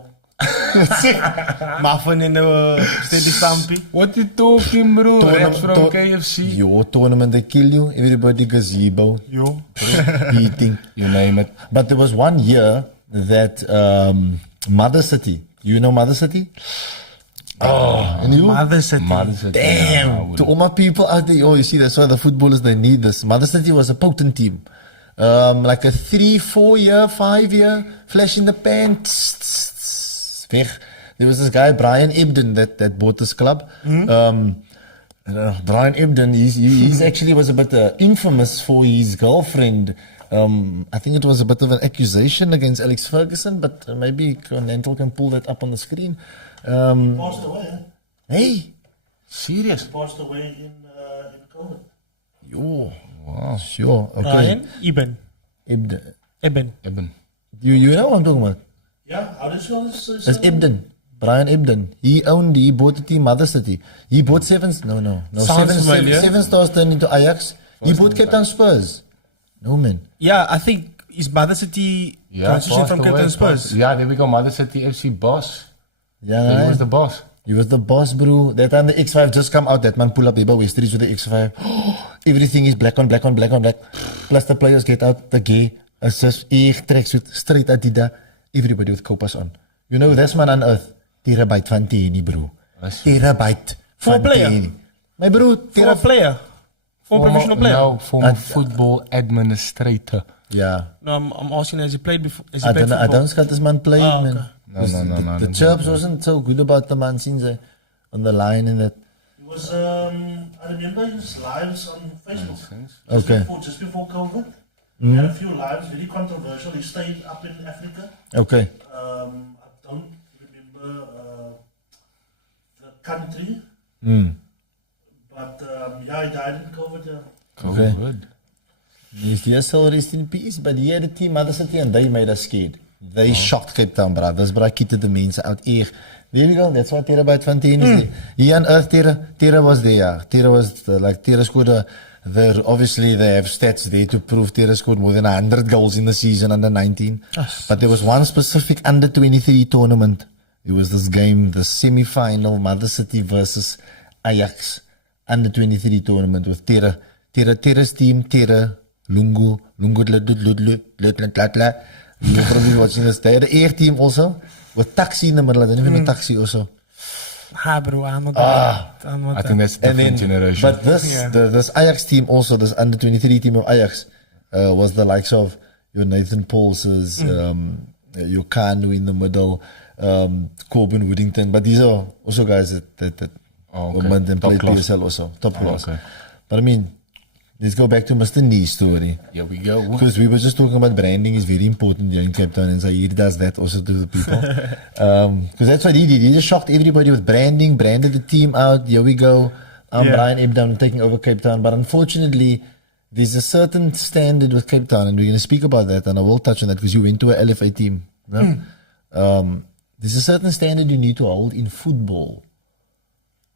Muffin in the steady stampy. What you talking, bro? Raps from KFC. Yo, tournament, they kill you. Everybody gazebo. Yo. Eating. You name it. But there was one year that Mother City. You know Mother City? And you? Mother City. Damn. Yeah, to all my people out there, you see, that's why the footballers, they need this. Mother City was a potent team. Like a 3, 4 year, 5 year, flash in the pan. Weg. there was this guy Brian Ibden that bought this club. Brian Ibden, he's actually was a bit infamous for his girlfriend. I think it was a bit of an accusation against Alex Ferguson, but maybe Nentel can pull that up on the screen. Passed away. Hey, Serious? Passed away in COVID. yo, wow, sure, okay. Brian Ibn. Ibden. Ibn. You know what I'm talking about? Yeah, how does yours It's Ibden. Brian Ibden. He bought the team Mother City. He bought seven stars turned into Ajax. He bought Cape Town Spurs. No, man. Yeah, I think is Mother City transition from Cape Town Spurs. Yeah, there we go. Mother City FC boss. Yeah, So he right. was the boss. He was the boss, bro. That time the X5 just come out. That man pull up Eba Westeries with the X5. Everything is black on black on black on black. Plus the players get out the gay assist, tracksuit, straight Adidas. Everybody with copas on. You know, that's man on earth. Terabyte van Teni, bro. Terabyte. For a van player? Teni. My bro, For a player. For a professional player. No, former football administrator. Yeah. No, I'm asking, has he played before? Has I he played don't football? scat this man playing, Ah, man. okay. No. The chirps wasn't so good about the man since on the line and that. It was, I remember his lives on Facebook. Okay. Just before COVID. He had a few lives, very controversial. He stayed up in Africa. Okay. I don't remember the country. But yeah, he died in COVID. Yeah. Okay. Good. He's there still rest in peace, but he had a team Mother City and they made us scared. They shocked Cape Town brothers, bro. Kitted the mense out eeg. There you go, that's why Terabyte van Tien is there. Here on earth, Tera was there, yeah. Tera was, Tera scored obviously they have stats there to prove Tera scored more than 100 goals in the season under 19. But there was one specific under 23 tournament. It was this game, the semi-final, Mother City versus Ajax under 23 tournament with Tera's team, Tera, Lungu, you're probably watching this. They had an air team also with Taxi in the middle. I don't even know Taxi also. Bro, I'm not I think that's a different generation. But this Ajax team also, this under 23 team of Ajax, was the likes of your Nathan Paulses, your Kanu in the middle, Corbin Whittington. But these are also guys that were meant and played PSL also, top class. Okay. But I mean, let's go back to Mr. Nee's story. Here we go. Because we were just talking about branding is very important here in Cape Town, and Zaire does that also to the people. Because that's what he did. He just shocked everybody with branding, branded the team out. Here we go. I'm Brian Ibden taking over Cape Town. But unfortunately, there's a certain standard with Cape Town, and we're going to speak about that, and I will touch on that because you went to a LFA team. No? There's a certain standard you need to hold in football.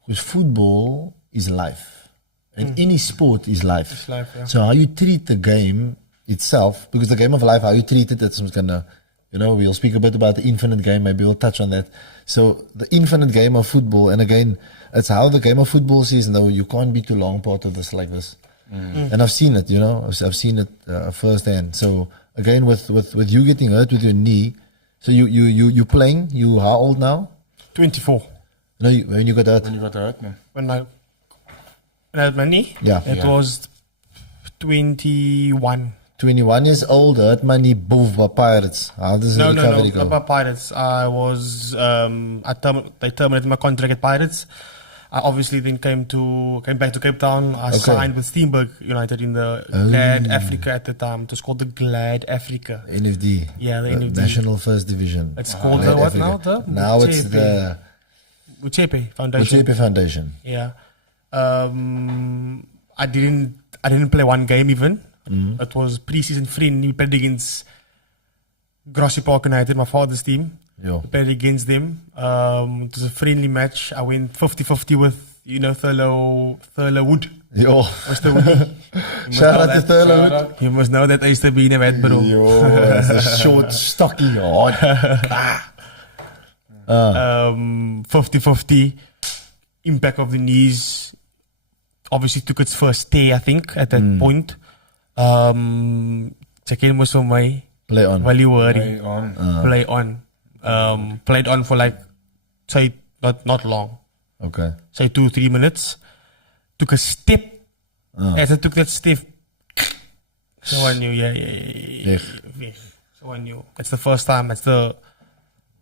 Because football is life. And any sport is life. It's life, yeah. So how you treat the game itself, because the game of life, how you treat it, that's gonna, we'll speak a bit about the infinite game, maybe we'll touch on that. So the infinite game of football, and again, it's how the game of football is, no, you can't be too long part of this like this. And I've seen it, I've seen it firsthand. So again, with you getting hurt with your knee, so you playing, you how old now? 24. No, when you got hurt? When you got hurt, man. When I had my knee, Yeah. it was 21. 21 years old, hurt my knee, boom, by Pirates. How does the recovery go? Not by Pirates. I was, they terminated my contract at Pirates. I obviously then came back to Cape Town. I signed with Steenberg United in the Glad Africa at the time. It was called the Glad Africa. NFD. Yeah, the NFD. National First Division. It's called Glad the what Africa. now? Now it's the Uchepe Foundation. Uchepe Foundation. Yeah. I didn't play one game even. It was pre-season friendly. We played against Grassy Park United, my father's team. Yo. We played against them. It was a friendly match. I went 50-50 with, Thurlow Wood. Yo. Mr. Woody. Shout out to Thurlow. You must know that I used to be in a vet, bro. Yo, it's a short, stocky, hard. 50-50. Impact of the knees obviously took its first stay, I think, at that point. Check-in was for my Play on. while you were Play on. play on. Played on for like, say, not long. Okay. Say 2-3 minutes. Took a step. As I took that step, so I knew, yeah. So I knew. It's the first time. It's the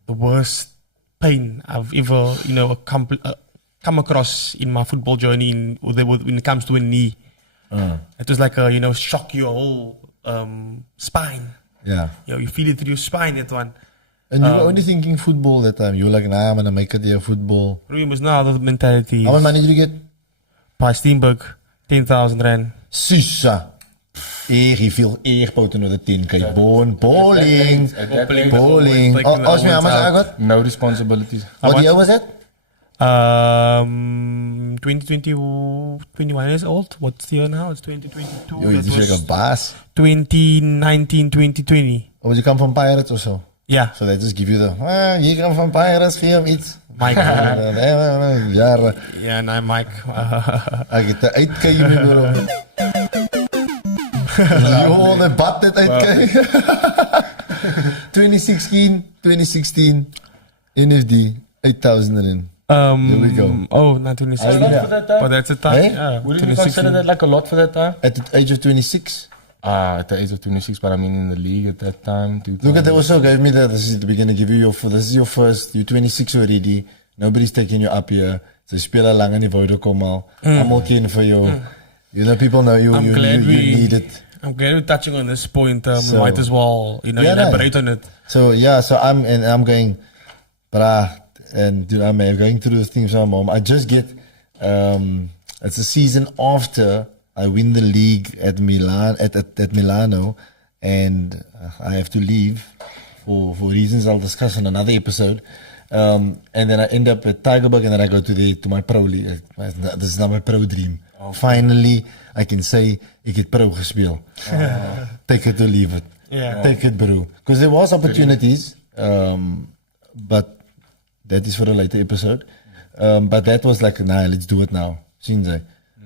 worst pain I've ever, come across in my football journey when it comes to a knee. It was like shock your whole spine. Yeah. You feel it through your spine, that one. And you were only thinking football that time. You were like, nah, I'm going to make it here football. Bro, you must know the mentality. How much money did you get? By Steenberg, 10,000 rand. Susa. He feel poten with a 10k. Bowling. Ask me how much I got? No responsibilities. What year was that? 21 years old. What's the year now? It's 2022. Yo, you That just like was a boss. 2019, 2020. Or did you come from Pirates or so? Yeah. So they just give you you come from Pirates, geef hem iets. Mike. Jaren. Yeah, no, Mike. I get the 8k you bro. You hold the butt that 8k. 2016, NFD, 8,000 in. Here we go. Oh, not 2016. Is that for that time? But that's the time. Hey? Yeah, Would you consider that like a lot for that time? At the age of 26. At the age of 26, but I mean in the league at that time. Look at that also gave me that. This is the beginning. Give you this is your first. You're 26 already. Nobody's taking you up here. So speel lang in die Vodacom al. I'm all keen for you. You know, people know you. You need it. I'm glad we're touching on this point. So- Might as well, elaborate on it. So yeah, so I'm going, brah, and I'm going through the things with my mom. I just get, it's a season after I win the league at Milan at Milano, and I have to leave for reasons I'll discuss in another episode. And then I end up at Tigerberg, and then I go to my pro league. This is now my pro dream. Finally, I can say ek het pro gespeel. Take it or leave it. Yeah. Take it, bro. Because there was opportunities, but that is for a later episode. But that was like, nah, let's do it now. Sien jy?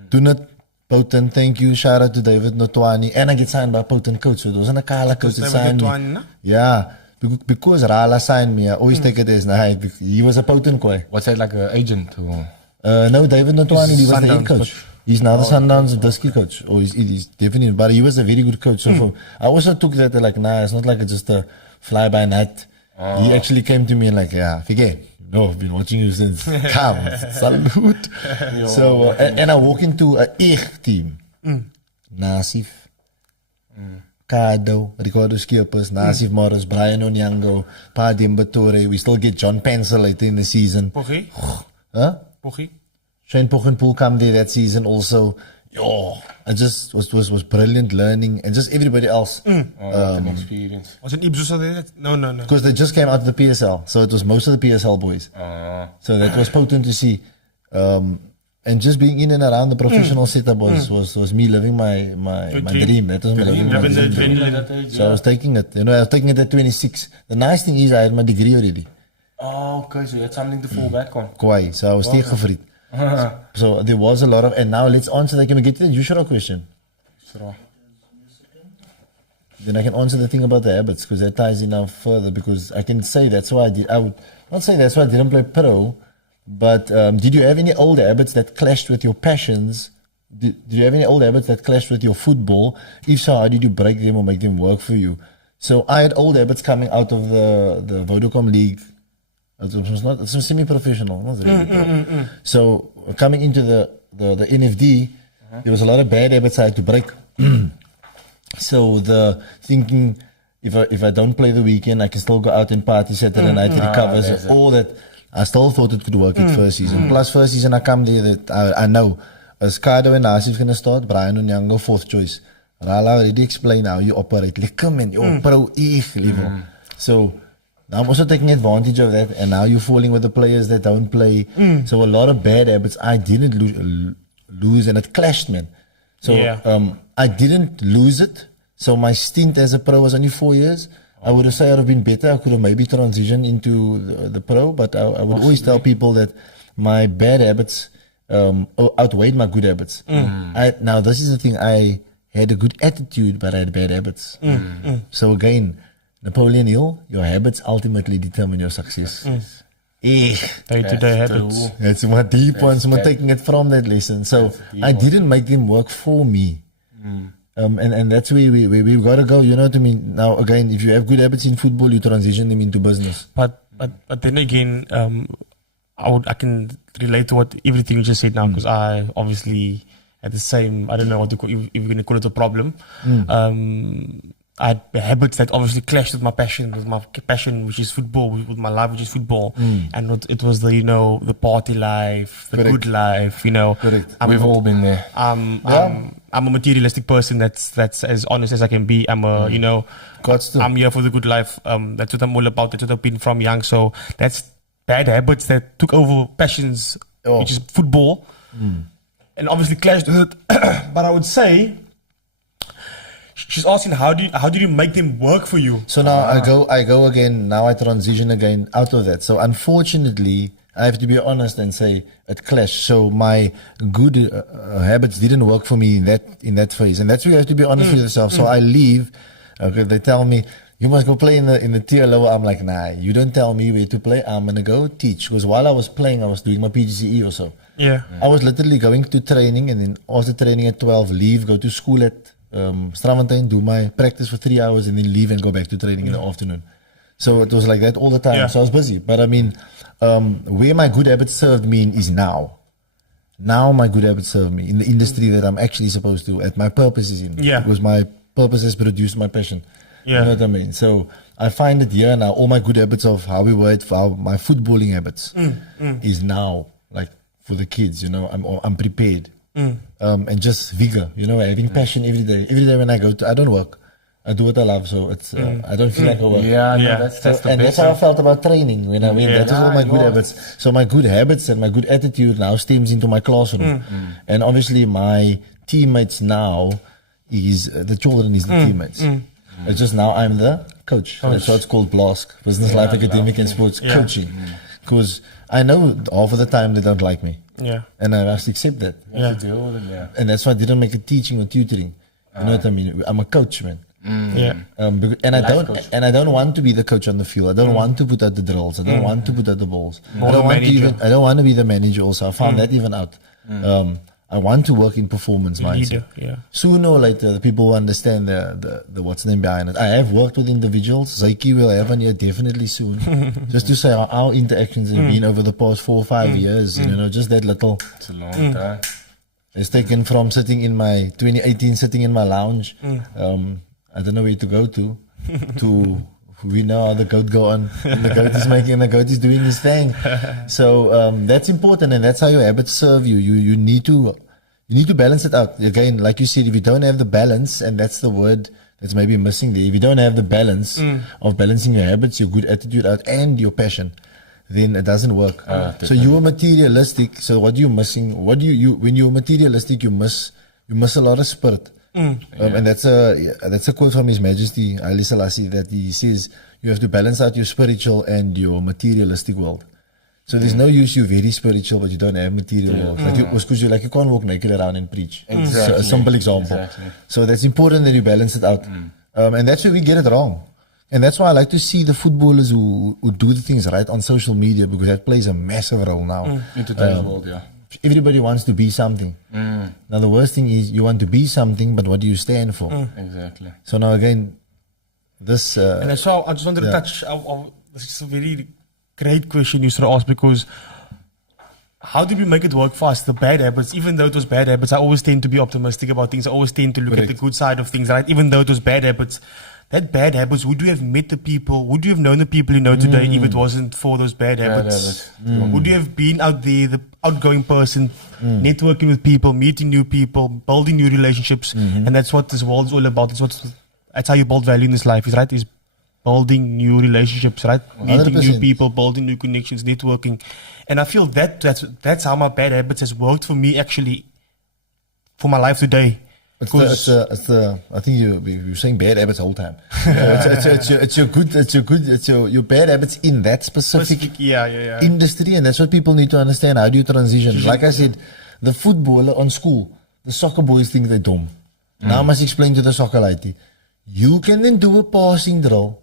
Doen it. Potent, thank you. Shout out to David Notwani. And I get signed by Potent coach. So it wasn't a Kala coach that signed me. Yeah. Because Rala signed me, I always take it as, nah, he was a Potent boy. What's that, like an agent? Or? No, David Notwani, he was the head Sundowns coach. He's now the Sundowns Dusky coach. Or he's definitely, but he was a very good coach. So I also took that like, nah, it's not like it's just a fly by night. He actually came to me and like, yeah, forget. No, I've been watching you since. Come, salute. So, and I walk into a echt team. Nasif, Kado, Ricardo Skippers, Nasif Morris, Brian Onyango, Pa Dembatore. We still get John Pencil later in the season. Pochi? Huh? Pochi? Shane Pochenpoel come there that season also. Yo, I just was brilliant learning, and just everybody else. An experience. Was it Ipsos there? No. Because they just came out of the PSL, so it was most of the PSL boys. So that was potent to see. And just being in and around the professional setup was me living my dream. That was me living my dream. So I was taking it. I was taking it at 26. The nice thing is I had my degree already. Oh, okay, so you had something to fall back on. Kwai. So I was tegenvriend. So there was a lot of, and now let's answer that. Can we get to the usual question? Sure. Then I can answer the thing about the habits, because that ties in now further, because I can say that's why I would not say that's why I didn't play pro, but did you have any old habits that clashed with your passions? Did you have any old habits that clashed with your football? If so, how did you break them or make them work for you? So I had old habits coming out of the Vodacom League. It was semi-professional, not really pro. So coming into the NFD, there was a lot of bad habits I had to break. So the thinking, if I don't play the weekend, I can still go out and party Saturday night, recover, so all that. I still thought it could work at first season. Plus first season I come there, that I know Kado and Nasif going to start, Brian Onyango fourth choice. Rala already explained how you operate. Lekker man, you're pro level. So now I'm also taking advantage of that, and now you're falling with the players that don't play. So a lot of bad habits I didn't lose, and it clashed, man. So I didn't lose it. So my stint as a pro was only 4 years. I would have said I would have been better. I could have maybe transitioned into the pro, but I would always tell people that my bad habits outweighed my good habits. Now this is the thing. I had a good attitude, but I had bad habits. So again, Napoleon Hill, your habits ultimately determine your success. Day-to-day habits. It's my deep ones. I'm taking it from that lesson. So I didn't make them work for me. And that's where we got to go. You know what I mean? Now, again, if you have good habits in football, you transition them into business. But But then again, I can relate to everything you just said now, because I obviously had the same, I don't know what to call, if you're going to call it a problem. I had habits that obviously clashed with my passion, which is football, with my life, which is football. And it was the party life, the Correct. good life, Correct. We've all been there. I'm a materialistic person that's as honest as I can be. I'm God's still. I'm here for the good life. That's what I'm all about. That's what I've been from young. So that's bad habits that took over passions, which is football, and obviously clashed with it. But I would say, she's asking, how did you make them work for you? So now I go again. Now I transition again out of that. So unfortunately, I have to be honest and say it clashed. So my good habits didn't work for me in that phase, and that's where you have to be honest with yourself. So I leave. Okay, they tell me you must go play in the tier lower. I'm like, nah, you don't tell me where to play. I'm gonna go teach. Because while I was playing, I was doing my PGCE or so. Yeah. I was literally going to training, and then after training at 12, leave, go to school at Stravenstein, do my practice for 3 hours, and then leave and go back to training in the afternoon. So it was like that all the time. Yeah. So I was busy. But I mean, where my good habits served me is now. Now my good habits serve me in the industry that I'm actually supposed to, at my purpose is in. Yeah. Because my purpose has produced my passion. Yeah. You know what I mean? So I find it here now, all my good habits of how we were, my footballing habits is now, like for the kids, I'm prepared. And just vigor, having passion every day. Every day when I go to, I don't work. I do what I love, so it's I don't feel like I work. Yeah, no, Yeah. that's the And best. that's how I felt about training when I went. Yeah. That was all my good Yeah. habits. So my good habits and my good attitude now stems into my classroom. And obviously my teammates now is the children is the teammates. It's just now I'm the coach. That's why it's called BLASK, Business Life Academic and Sports Coaching. Because I know half of the time they don't like me. Yeah. And I must accept that. You have to deal with it, yeah. And that's why I didn't make it teaching or tutoring. You know what I mean? I'm a coach, man. Yeah. And I don't want to be the coach on the field. I don't want to put out the drills. I don't want to put out the balls. I don't want to be the manager also. I found that even out. I want to work in performance mindset. Leader, yeah. Sooner or later, the people will understand the what's name behind it. I have worked with individuals. Zaiki will have one here definitely soon. Just to say how our interactions have been over the past 4 or 5 years. Just that little. It's a long time. It's taken from sitting in my 2018, sitting in my lounge. I don't know where to go to we know how the goat go on. And the goat is doing his thing. So that's important, and that's how your habits serve you. You need to balance it out. Again, like you said, if you don't have the balance, and that's the word that's maybe missing there. If you don't have the balance of balancing your habits, your good attitude out, and your passion, then it doesn't work. So you are materialistic. So what are you missing? What do you when you're materialistic, you miss a lot of spirit. And that's a quote from His Majesty Haile Selassie, that he says you have to balance out your spiritual and your materialistic world. So there's no use you're very spiritual but you don't have material world. Because you can't walk naked around and preach. Exactly. So a simple example. Exactly. So that's important that you balance it out. And that's where we get it wrong. And that's why I like to see the footballers who do the things right on social media, because that plays a massive role now. In today's world, yeah. Everybody wants to be something. Now the worst thing is you want to be something, but what do you stand for? Exactly. So now again, this. And so I just wanted to touch. This is a very great question you should ask, because how did we make it work for us? The bad habits, even though it was bad habits, I always tend to be optimistic about things. I always tend to look at the good side of things, right? Even though it was bad habits. That bad habits, would you have met the people, would you have known the people you know today if it wasn't for those bad habits? Would you have been out there, the outgoing person, networking with people, meeting new people, building new relationships? And that's what this world is all about. That's how you build value in this life, is right? Is building new relationships, right? 100%. Meeting new people, building new connections, networking. And I feel that's how my bad habits has worked for me, actually, for my life today. I think you're saying bad habits the whole time. It's your bad habits in that specific industry, and that's what people need to understand. How do you transition? Like I said, the footballer on school, the soccer boys think they're dumb. Now I must explain to the soccer lady. You can then do a passing drill,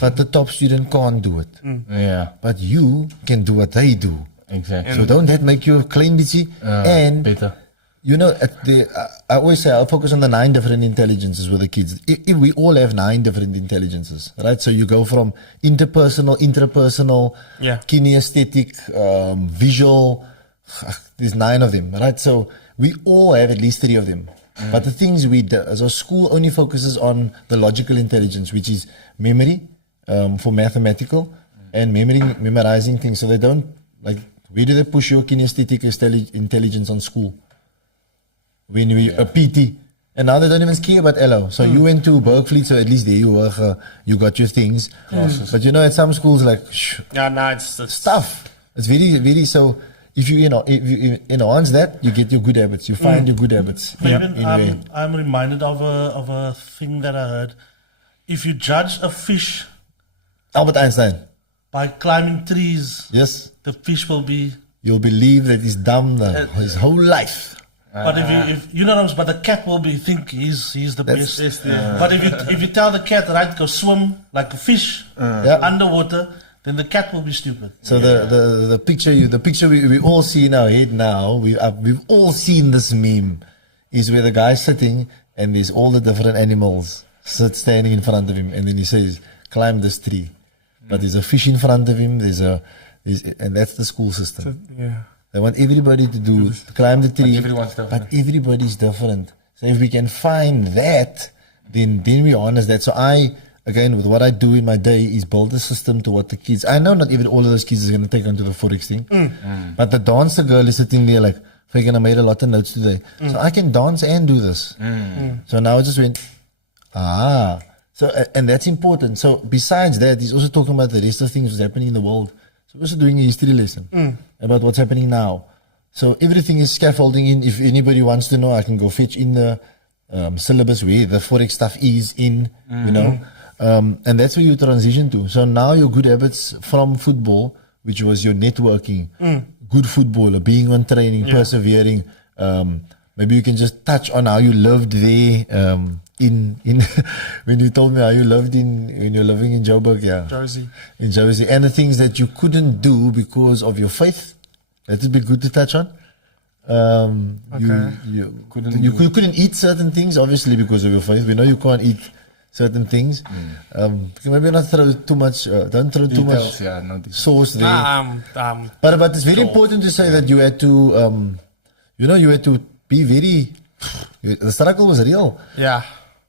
but the top student can't do it. Yeah, But you can do what they do. exactly. So don't that make you a claim, bitchy? And better. You know, I always say I'll focus on the 9 different intelligences with the kids. If we all have 9 different intelligences, right? So you go from interpersonal, intrapersonal, kinesthetic, visual. There's 9 of them, right? So we all have at least 3 of them. But the things we do, so school only focuses on the logical intelligence, which is memory for mathematical and memorizing things. So they don't, like, where do they push your kinesthetic intelligence on school? When we a PT, and now they don't even care about LO. So you went to Berkeley, so at least there you were, you got your things. But you know, at some schools, like, it's tough. It's very, very, so if you enhance that, you get your good habits. You find your good habits. I'm reminded of a thing that I heard. If you judge a fish, Albert Einstein, by climbing trees, yes, the fish will be. You'll believe that he's dumb his whole life. But if you know what I'm saying, but the cat will think he's the best. But if you tell the cat, right, go swim like a fish underwater, then the cat will be stupid. So the picture we all see in our head now, we've all seen this meme, is where the guy's sitting and there's all the different animals standing in front of him, and then he says, climb this tree. But there's a fish in front of him, and that's the school system. So, they want everybody to climb the tree, but everybody's different. So if we can find that, then we harness that. So again, with what I do in my day is build a system to what the kids, I know not even all of those kids are going to take onto the Forex thing, but the dancer girl is sitting there like, freaking, I made a lot of notes today. So I can dance and do this. So now I just went, so, and that's important. So besides that, he's also talking about the rest of things that's happening in the world. So we're also doing a history lesson about what's happening now. So everything is scaffolding in. If anybody wants to know, I can go fetch in the syllabus where the Forex stuff is in, you know. And that's where you transition to. So now your good habits from football, which was your networking, good footballer, being on training, persevering. Maybe you can just touch on how you lived there in when you told me how you lived when you're living in Joburg, in Josie, and the things that you couldn't do because of your faith. That would be good to touch on. You couldn't eat certain things, obviously, because of your faith. We know you can't eat certain things. Maybe not throw too much. Don't throw too much sauce there. But it's very important to say that you had to, you had to be very. The struggle was real. Yeah.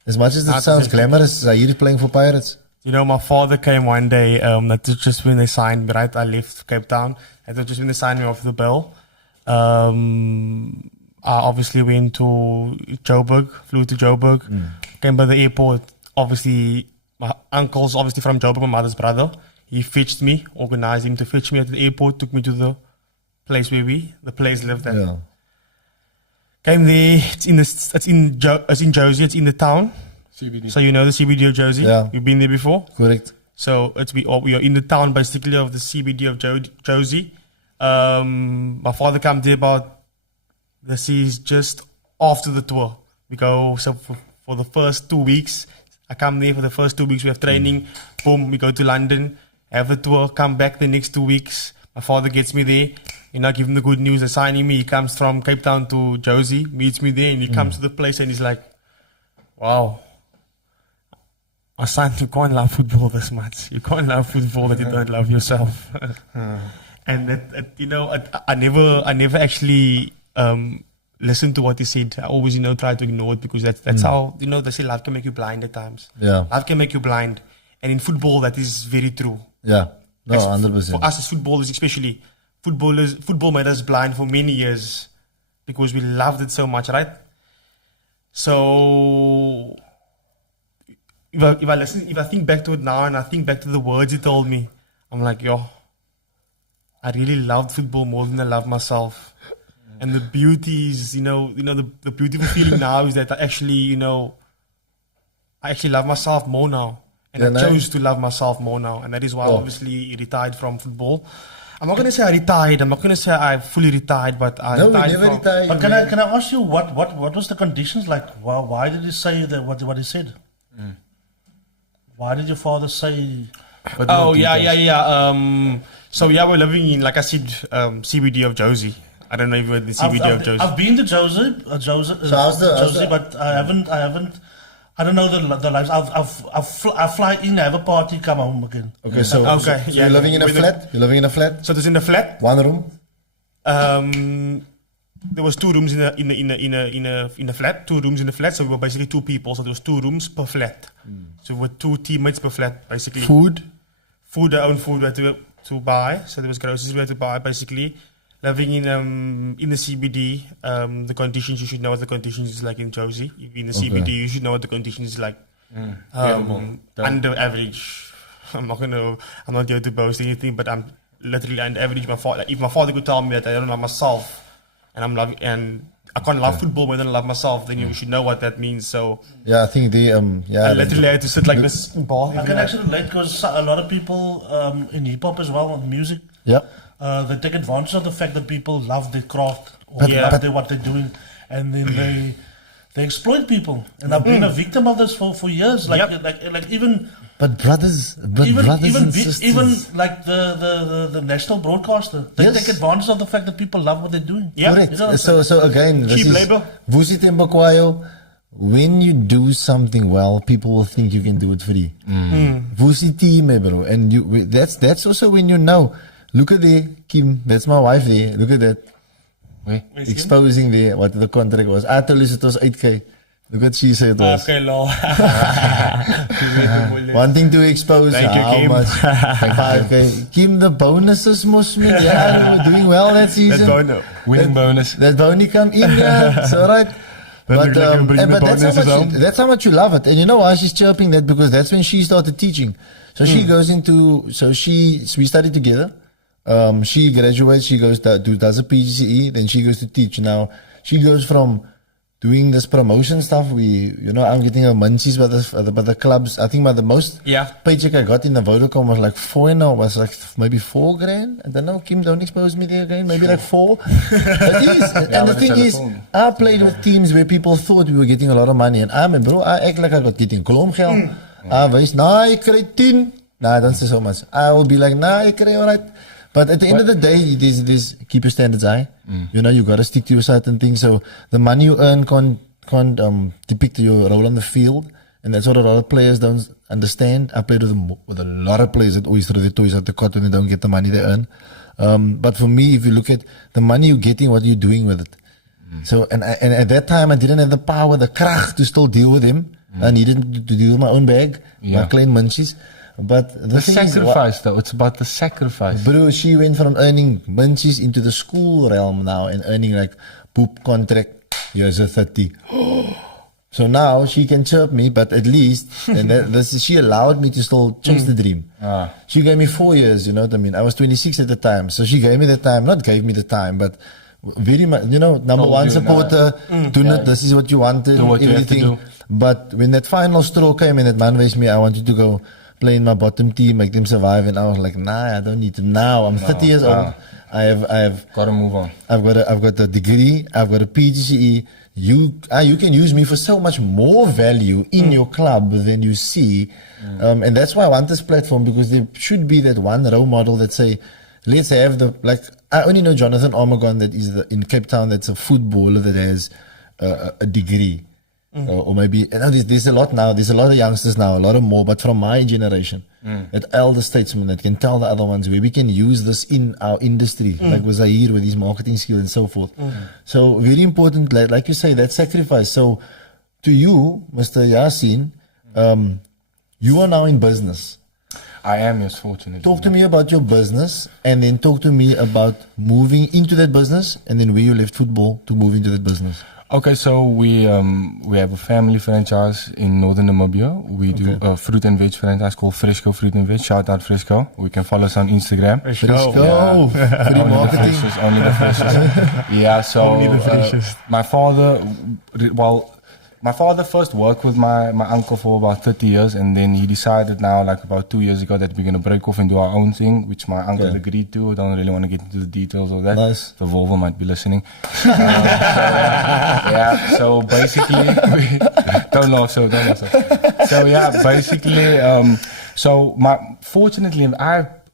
As much as it sounds glamorous, Zahir is playing for Pirates. You know, my father came one day, that was just when they signed me, right? I left Cape Town. That was just when they signed me off the bill. I obviously went to Joburg, flew to Joburg, came by the airport. Obviously, my uncle's obviously from Joburg, my mother's brother. He fetched me, organized him to fetch me at the airport, took me to the place where the place lived at. Yeah. Came there, it's in Josie, it's in the town. CBD. So you know the CBD of Josie? Yeah. You've been there before? Correct. So we are in the town basically of the CBD of Josie. My father came there this is just after the tour. We go, so for the first 2 weeks, I come there for the first 2 weeks, we have training, boom, we go to London, have the tour, come back the next 2 weeks. My father gets me there. Give him the good news, they're signing me. He comes from Cape Town to Josie, meets me there, and he comes to the place and he's like, wow, my son, you can't love football this much. You can't love football that you don't love yourself. And I never actually listened to what he said. I always, try to ignore it because that's how, they say life can make you blind at times. Yeah. Life can make you blind. And in football, that is very true. Yeah. No, 100%. For us as footballers especially, football made us blind for many years because we loved it so much, right? So if I think back to it now and I think back to the words he told me, I'm like, I really loved football more than I love myself. And the beauty is, the beautiful feeling now is that I actually love myself more now. And I chose to love myself more now. And that is why I obviously retired from football. I'm not going to say I retired. I'm not going to say I fully retired, but I retired. Never retired. But can I ask you what was the conditions like? Why did he say that? What he said? Why did your father say? So we're living in, like I said, CBD of Josie. I don't know if you heard the CBD of Josie. I've been to Josie, but I haven't. I don't know the lives. I fly in, have a party, come home again. Okay, so you're living in a flat? You're living in a flat? So it was in a flat. 1 room? There was 2 rooms in a flat. 2 rooms in the flat. So we were basically 2 people. So there was 2 rooms per flat. So we were 2 teammates per flat, basically. Food? Our own food we had to buy. So there was groceries we had to buy, basically. Living in the CBD, the conditions, you should know what the conditions is like in Josie. If you're in the CBD, you should know what the conditions is like. Under average. I'm not here to boast anything, but I'm literally under average. If my father could tell me that I don't love myself, and I can't love football more than I love myself, then you should know what that means. So yeah, I think I literally had to sit like this in ball. I can actually relate because a lot of people in hip hop as well, on music. Yeah. They take advantage of the fact that people love their craft or what they're doing, and then they exploit people. And I've been a victim of this for years. Like even. But brothers and sisters. Even like the national broadcaster, they take advantage of the fact that people love what they're doing. Yeah, correct. You know So again, this cheap is labor. Vusi Tembakwayo. When you do something well, people will think you can do it free. Vusi team, bro, and that's also when you know. Look at there, Kim. That's my wife there. Look at that. Exposing there what the contract was. I told you it was 8K. Look what she said it was. Okay, low. Wanting to expose Thank you, how Kim. much. 5K. Kim, the bonuses must mean, yeah, we were doing well that season. Winning bonus. That bonus come in, yeah. It's alright. But that's how much you love it. And you know why she's chirping that? Because that's when she started teaching. So she goes into, we studied together. She graduates, she goes does a PGCE, then she goes to teach. Now, she goes from doing this promotion stuff. I'm getting a munchies by the clubs. I think the most paycheck I got in the Vodacom was like maybe $4,000. I don't know, Kim, don't expose me there again. Maybe like 4. It is. And the thing is, I played with teams where people thought we were getting a lot of money. And I act like I got getting kolomgeld. I was, I krijg 10. I don't say so much. I will be like, I krijg alright. But at the end of the day, there's keep your standards high. You got to stick to your certain things. So the money you earn can't depict your role on the field. And that's what a lot of players don't understand. I played with a lot of players that always throw their toys at the court when they don't get the money they earn. But for me, if you look at the money you're getting, what are you doing with it? So, and at that time, I didn't have the power, the kracht to still deal with him. I needed to deal with my own bag, my klein munchies. But the sacrifice, though, it's about the sacrifice. Bro, she went from earning munchies into the school realm now and earning like poop contract. Here's a 30. So now she can chirp me, but at least, she allowed me to still chase the dream. She gave me 4 years, you know what I mean? I was 26 at the time. So she gave me the time, not gave me the time, but very much, number one supporter, this is what you wanted, everything. But when that final straw came and that man raised me, I wanted to go play in my bottom team, make them survive, and I was like, I don't need to. Now I'm 30 years old. I have got to move on. I've got a degree. I've got a PGCE. You can use me for so much more value in your club than you see, and that's why I want this platform, because there should be that one role model that say, let's have I only know Jonathan Armagon that is in Cape Town. That's a footballer that has a degree. Or maybe there's a lot now. There's a lot of youngsters now, a lot of more. But from my generation, that elder statesman that can tell the other ones where we can use this in our industry, like with Zahir with his marketing skills and so forth. So very important, like you say, that sacrifice. So to you, Mr. Yasin, you are now in business. I am, yes, fortunately. Talk to me about your business, and then talk to me about moving into that business, and then where you left football to move into that business. Okay, so we have a family franchise in Northern Namibia. We do a fruit and veg franchise called Frisco Fruit and Veg. Shout out Frisco. We can follow us on Instagram. Frisco. Free marketing. Only the freshest. Yeah, so only the freshest. My father first worked with my uncle for about 30 years, and then he decided now, like about 2 years ago, that we're going to break off and do our own thing, which my uncle agreed to. I don't really want to get into the details of that. Nice. The Volvo might be listening. So basically, don't laugh so. So yeah, basically, fortunately,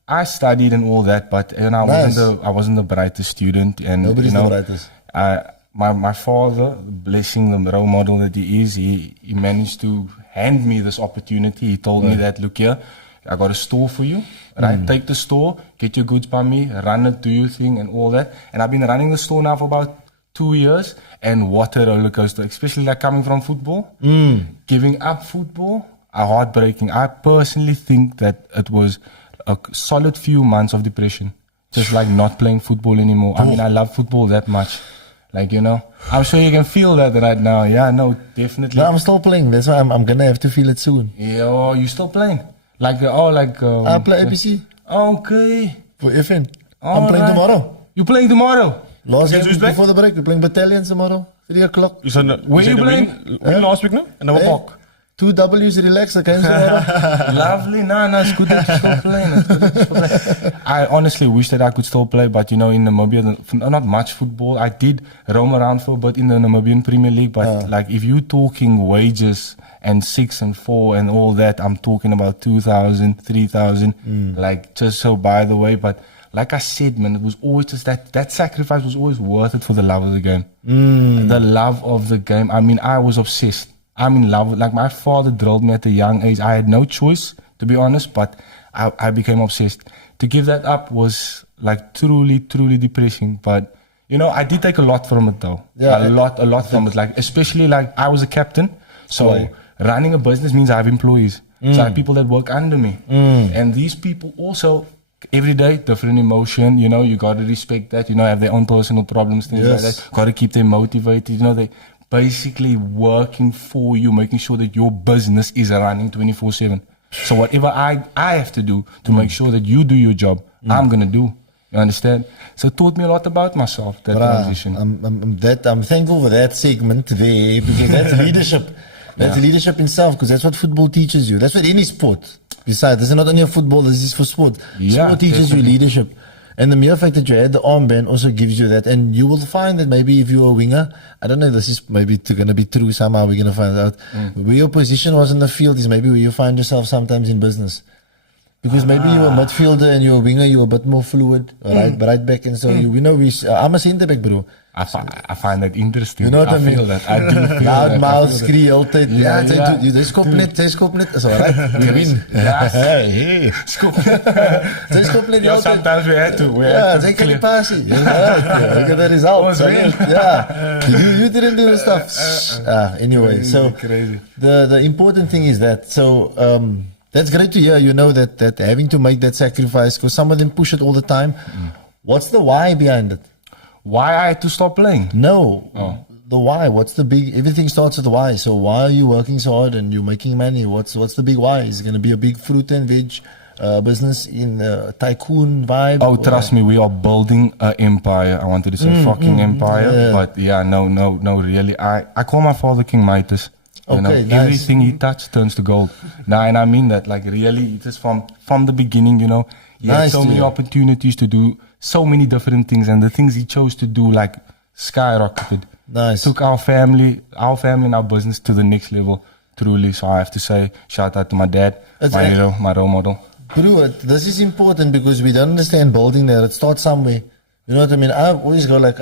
I studied and all that, but I wasn't the brightest student, and Nobody's the brightest. My father, blessing the role model that he is, he managed to hand me this opportunity. He told me that, look here, I got a store for you, right? Take the store, get your goods by me, run it, do your thing and all that. And I've been running the store now for about 2 years, and what a roller coaster, especially like coming from football, giving up football, heartbreaking. I personally think that it was a solid few months of depression, just like not playing football anymore. I mean, I love football that much. Like, I'm sure you can feel that right now. Yeah, no, definitely. No, I'm still playing. That's why I'm gonna have to feel it soon. Yeah, you still playing? I play APC. Okay. For FN. I'm playing tomorrow. You playing tomorrow? Last game before the break, we're playing Battalion tomorrow. 3 o'clock. Where you playing? Last week, no? And Hey. park. 2 W's, relax, the game's tomorrow. Lovely. No, it's good that you're still playing. I honestly wish that I could still play, but in Namibia, not much football. I did roam around for a bit in the Namibian Premier League, but like if you're talking wages and 6 and 4 and all that, I'm talking about 2,000, 3,000. Like, just so by the way, but like I said, man, it was always just that sacrifice was always worth it for the love of the game. The love of the game. I mean, I was obsessed. I'm in love with, like, my father drilled me at a young age. I had no choice, to be honest, but I became obsessed. To give that up was like truly, truly depressing. But, I did take a lot from it though. Yeah. A lot from it. Like, especially like I was a captain. So running a business means I have employees. So I have people that work under me. And these people also, every day, different emotion, you got to respect that, have their own personal problems, things like that. Got to keep them motivated, they basically working for you, making sure that your business is running 24/7. So whatever I have to do to make sure that you do your job, I'm going to do. You understand? So it taught me a lot about myself, that transition. I'm thankful for that segment there, because that's leadership. That's leadership in self, because that's what football teaches you. That's what any sport. Besides, this is not only a football, this is for sport. Sport teaches you leadership. And the mere fact that you had the armband also gives you that. And you will find that maybe if you're a winger, I don't know, this is maybe going to be true somehow, we're going to find out. Where your position was in the field is maybe where you find yourself sometimes in business. Because maybe you're a midfielder and you're a winger, you're a bit more fluid, right back. And so, I'm a centre back, bro. I find that interesting. You know what I mean? Feel that. I do feel Loud that. mouth, skree, altijd. Jy skop net. Is alright. We win. Hey. Jy skop net. Sometimes we had to. Jy kan die passie. Look at the results. You didn't do the stuff. Anyway, so crazy. The important thing is that, that's great to hear, that having to make that sacrifice, because some of them push it all the time. What's the why behind it? Why I had to stop playing? No. The why? What's the big? Everything starts with the why. So why are you working so hard and you're making money? What's the big why? Is it going to be a big fruit and veg business in the tycoon vibe? Oh, trust me, we are building an empire. I wanted to say fucking empire, but no, really. I call my father King Midas. Okay, nice. Everything he touched turns to gold. Now, and I mean that, like, really, just from the beginning, he had so many opportunities to do so many different things, and the things he chose to do, like, skyrocketed. Nice. Took our family and our business to the next level, truly. So I have to say, shout out to my dad, my hero, my role model. Bro, this is important because we don't understand building there. It starts somewhere. You know what I mean? I always go like,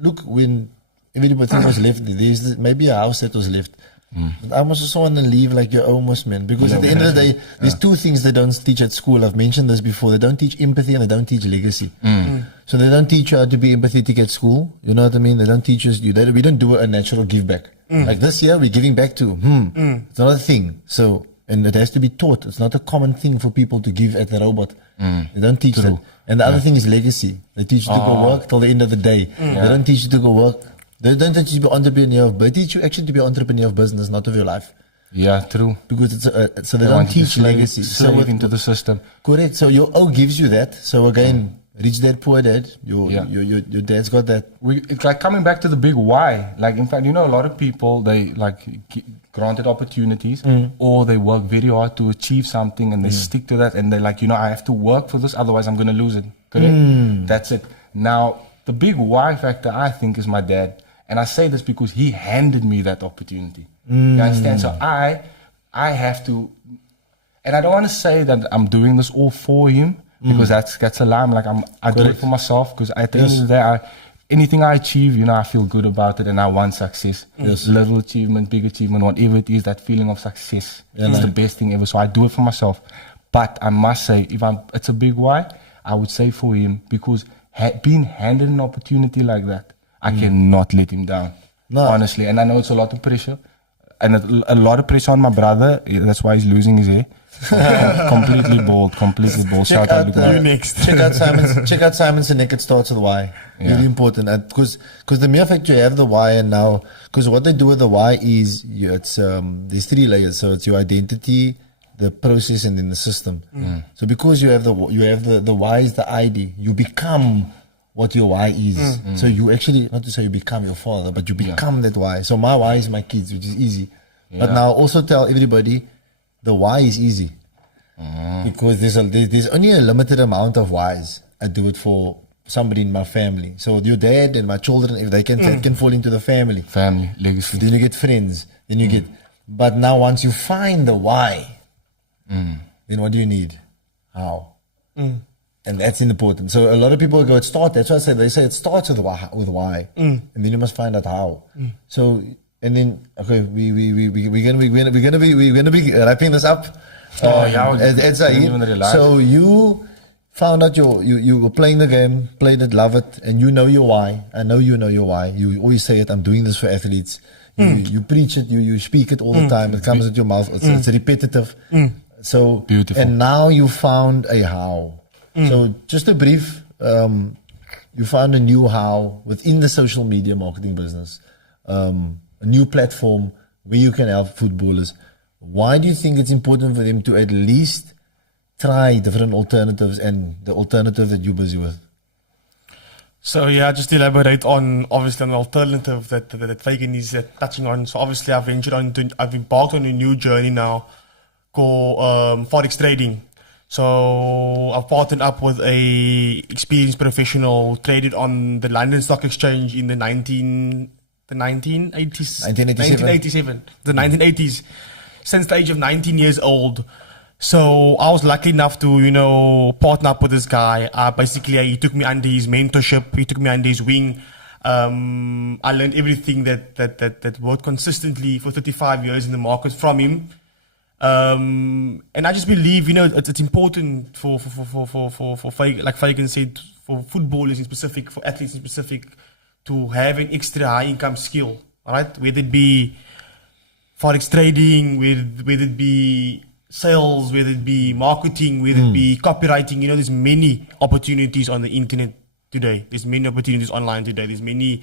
look, when everybody was left, there's maybe a house that was left. But I must also want to leave like your almost, man. Because at the end of the day, there's two things they don't teach at school. I've mentioned this before. They don't teach empathy and they don't teach legacy. So they don't teach you how to be empathetic at school. You know what I mean? They don't teach us. We don't do a natural give back. Like this year, we're giving back to. It's not a thing. So, and it has to be taught. It's not a common thing for people to give at the robot. They don't teach that. And the other thing is legacy. They teach you to go work till the end of the day. They don't teach you to go work. They don't teach you to be entrepreneur, but they teach you actually to be entrepreneur of business, not of your life. Yeah, true. Because it's so they don't teach legacy. Slave into the system. Correct. So your O gives you that. So again, rich dad, poor dad. Your dad's got that. It's like coming back to the big why. Like, in fact, a lot of people, they like granted opportunities or they work very hard to achieve something and they stick to that and they're like, I have to work for this, otherwise I'm going to lose it. Correct? That's it. Now, the big why factor, I think, is my dad. And I say this because he handed me that opportunity. You understand? So I have to, And I don't want to say that I'm doing this all for him, because that's a lie. I do it for myself, because at the end of the day, anything I achieve, I feel good about it, and I want success. Little achievement, big achievement, whatever it is, that feeling of success is the best thing ever. So I do it for myself. But I must say, it's a big why, I would say for him, because being handed an opportunity like that, I cannot let him down, honestly. And I know it's a lot of pressure, and a lot of pressure on my brother. That's why he's losing his hair. completely bald. Check out Simon's Sinek. It starts with why. Really important, because the mere fact you have the why, and now, because what they do with the why is there's 3 layers. So it's your identity, the process, and then the system. So because you have the why is the ID, you become what your why is. So you actually, not to say you become your father, but you become that why. So my why is my kids, which is easy. But now also tell everybody the why is easy, because there's only a limited amount of whys. I do it for somebody in my family. So your dad and my children, if they can fall into the family legacy. Then you get friends. Then you get. But now once you find the why, then what do you need? How? And that's important. So a lot of people go, that's why they say it starts with why, and then you must find out how. So. And then, okay, we're gonna be wrapping this up. So you found out you were playing the game, played it, love it, and you know your why. I know you know your why. You always say it. I'm doing this for athletes. You preach it. You speak it all the time. It comes out your mouth. It's repetitive. So beautiful. And now you found a how. So just a brief. You found a new how within the social media marketing business. A new platform where you can help footballers. Why do you think it's important for them to at least try different alternatives, and the alternative that you're busy with? So just to elaborate on obviously an alternative that Fagan is touching on. So obviously I've embarked on a new journey now called forex trading. So I've partnered up with a experienced professional, traded on the London Stock Exchange in the 1987. The 1980s. Since the age of 19 years old. So I was lucky enough to, partner up with this guy. Basically, he took me under his mentorship. He took me under his wing. I learned everything that worked consistently for 35 years in the market from him. And I just believe, it's important for like Fagan said, for footballers in specific, for athletes in specific, to have an extra high income skill, right? Whether it be forex trading, whether it be sales, whether it be marketing, whether it be copywriting. There's many opportunities on the internet today. There's many opportunities online today. There's many.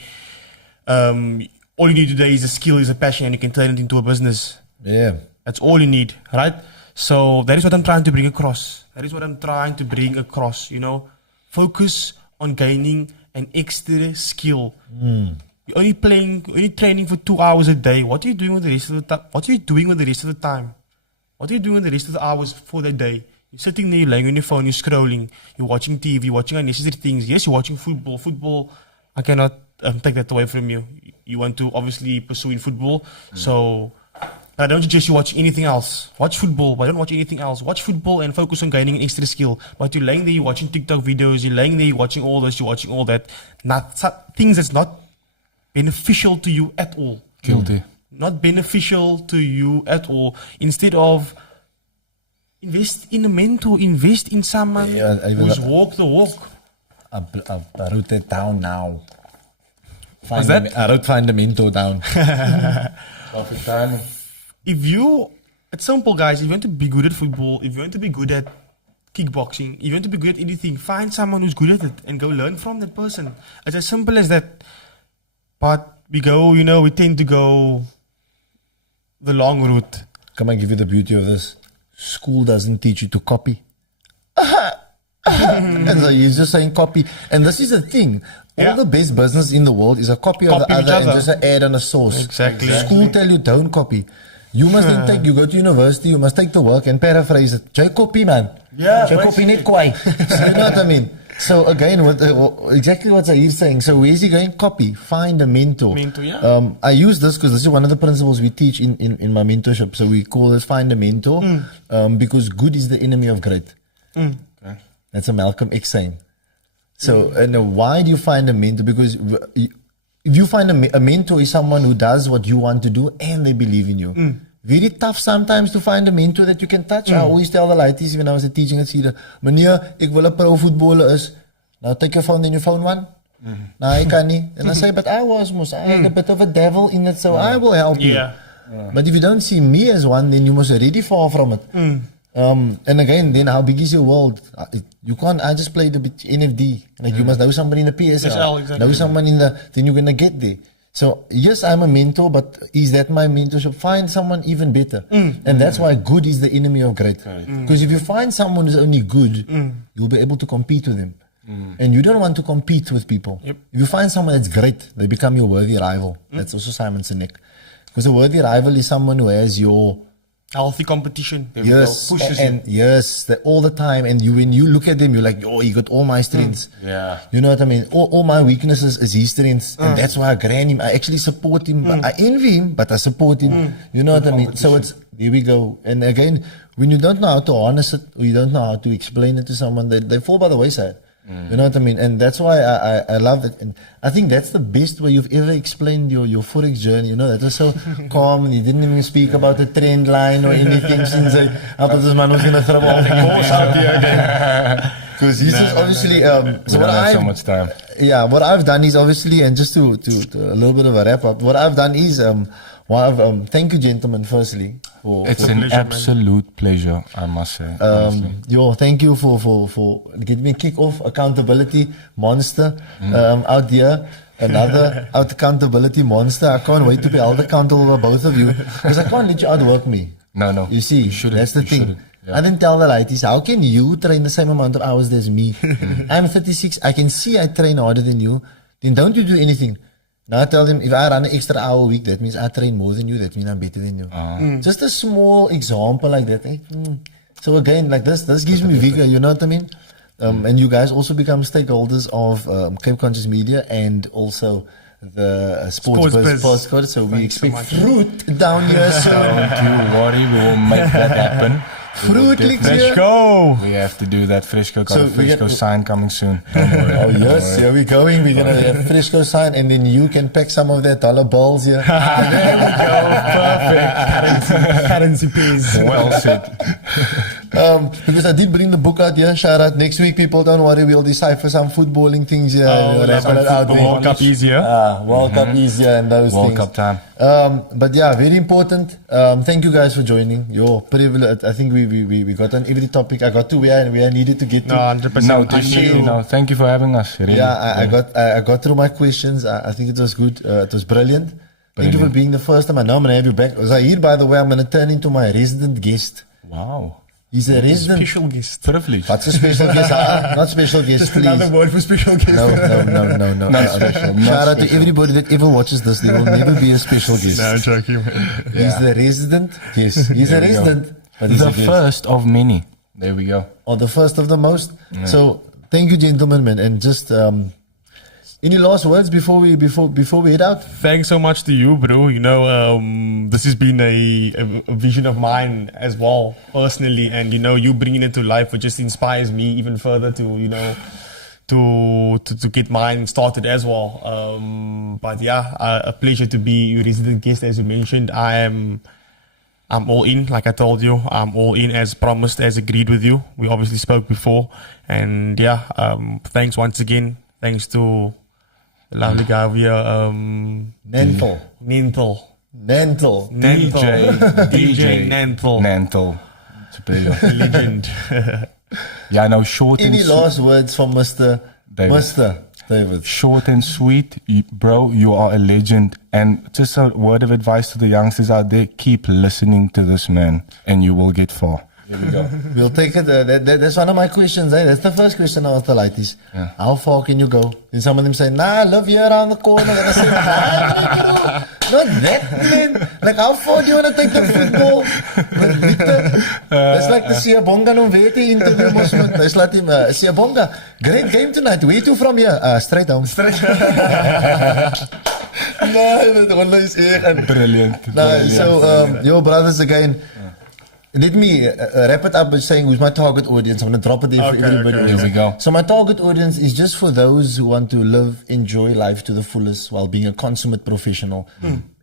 All you need today is a skill, is a passion, and you can turn it into a business. Yeah. That's all you need, right? So that is what I'm trying to bring across. Focus on gaining an extra skill. You're only training for 2 hours a day. What are you doing with the rest of the time? What are you doing with the rest of the time? What are you doing with the rest of the hours for the day? You're sitting there, you're laying on your phone, you're scrolling, you're watching TV, you're watching unnecessary things. Yes, you're watching football. Football, I cannot take that away from you. You want to obviously pursue in football. So, but I don't suggest you watch anything else. Watch football, but don't watch anything else. Watch football and focus on gaining an extra skill. But you're laying there, you're watching TikTok videos, you're laying there, you're watching all this, you're watching all that. Things that's not beneficial to you at all. Guilty. Not beneficial to you at all. Instead of invest in a mentor, invest in someone who's walked the walk. I wrote it down now. What's that? I wrote find the mentor down. It's simple, guys. If you want to be good at football, if you want to be good at kickboxing, if you want to be good at anything, find someone who's good at it and go learn from that person. It's as simple as that. But we tend to go the long route. Come and give you the beauty of this. School doesn't teach you to copy. And so he's just saying copy. And this is the thing. All the best business in the world is a copy of the other and just an add on a source. Exactly. School tell you don't copy. You must then you go to university, you must take the work and paraphrase it. Jay copy, man. Yeah. Jay copy net kwai. You know what I mean? So again, exactly what Zahir's saying. So where's he going? Copy. Find a mentor. Mentor, yeah. I use this because this is one of the principles we teach in my mentorship. So we call this find a mentor because good is the enemy of great. Okay. That's a Malcolm X saying. So and why do you find a mentor? Because if you find a mentor is someone who does what you want to do and they believe in you. Very tough sometimes to find a mentor that you can touch. I always tell the ladies when I was teaching at Cedar, meneer, ek wil 'n pro voetballer is. Now take your phone, then you phone one. No, I can't. And I say, but I had a bit of a devil in it, so I will help you. Yeah. But if you don't see me as one, then you must already fall from it. And again, then how big is your world? You can't, I just played a bit NFD. Like you must know somebody in the PSL. Exactly. Know someone then you're going to get there. So yes, I'm a mentor, but is that my mentorship? Find someone even better. And that's why good is the enemy of great. Because if you find someone who's only good, you'll be able to compete with them. And you don't want to compete with people. Yep. If you find someone that's great, they become your worthy rival. That's also Simon Sinek. Because a worthy rival is someone who has your Healthy competition. yes, pushes and yes, all the time. And when you look at them, you're like, oh, he got all my strengths. Yeah. You know what I mean? All my weaknesses is his strengths. And that's why I grant him. I actually support him. I envy him, but I support him. You know what I mean? So it's, there we go. And again, when you don't know how to harness it, or you don't know how to explain it to someone, they fall by the wayside. You know what I mean? And that's why I love it. And I think that's the best way you've ever explained your Forex journey. You know, that was so calm, and you didn't even speak about the trend line or anything since I thought this man was going to throw all the course out here again. Because he's just obviously, So what I so much time. yeah, what I've done is obviously, and just to a little bit of a wrap up, what I've done is, thank you, gentlemen, firstly. It's an absolute pleasure, I must say. honestly. Thank you for getting me kick off accountability monster out there. Another accountability monster. I can't wait to be held accountable by both of you because I can't let you outwork me. No. You see, that's the thing. shouldn't. Yeah. I didn't tell the ladies, how can you train the same amount of hours as me? I'm 36. I can see I train harder than you. Then don't you do anything. Now I tell them, if I run an extra hour a week, that means I train more than you. That means I'm better than you. Just a small example like that. So again, like this gives me vigor. You know what I mean? And you guys also become stakeholders of Cape Conscious Media and also the SportsBiz Podcast. So we expect fruit down here soon. Don't you worry, we will make that happen. Fruit leaks here. Go! We have to do that Frisco. Got So a we Frisco get- sign coming soon. Don't worry. Oh yes, here we're going. We're gonna have Frisco sign, and then you can pack some of that dollar balls here. There we go. Perfect. Currency pays. Well said. Because I did bring the book out here. Shout out next week, people. Don't worry, we'll decipher some footballing things here. Oh, We'll have it out there. World Cup easier. World Cup easier and those World things. Cup time. But yeah, very important. Thank you guys for joining. Your privilege. I think we got on every topic. I got to where I needed to get to. No, 100%. No, definitely. No, thank you for having us. Really. Yeah, I got through my questions. I think it was good. It was brilliant. Thank you for being the first time. I know I'm gonna have you back. Zahir, by the way, I'm gonna turn into my resident guest. Wow. He's a resident. Special guest. Privilege. What's a special guest? Not special guest, please. Another word for special guest. No. Not special. Not Shout out to special. everybody that ever watches this. There will never be a special guest. No, joking, man. He's the resident. Yes, he's a There we go. resident. But he's The a guest. first of many. There we go. Or the first of the most. So thank you, gentlemen, man. And just any last words before we head out? Thanks so much to you, bro. You know, this has been a vision of mine as well, personally. And, you know, you bringing it to life, it just inspires me even further to, you know, to get mine started as well. But yeah, a pleasure to be your resident guest, as you mentioned. I'm all in, like I told you. I'm all in as promised, as agreed with you. We obviously spoke before. And yeah, thanks once again. Thanks to the lovely guy over here, Nantal. DJ Nantal. Nantal. It's a pleasure. Legend. Yeah, no, short and Any sweet. last words from Mr. David? Short and sweet, bro, you are a legend. And just a word of advice to the youngsters out there, keep listening to this man and you will get far. Here we go. We'll take it. That's one of my questions. That's the first question I ask the ladies. Yeah. How far can you go? And some of them say, nah, I live here around the corner. And I say, nah, not that, man. Like, how far do you want to take the football? It's like the Siabonga no weti interview. It's like him, Siabonga, great game tonight. Where to from here? Straight home. No, that one is Brilliant. So, your brothers again. Let me wrap it up by saying who's my target audience. I'm going to drop it there for everybody. Here we go. So my target audience is just for those who want to live, enjoy life to the fullest while being a consummate professional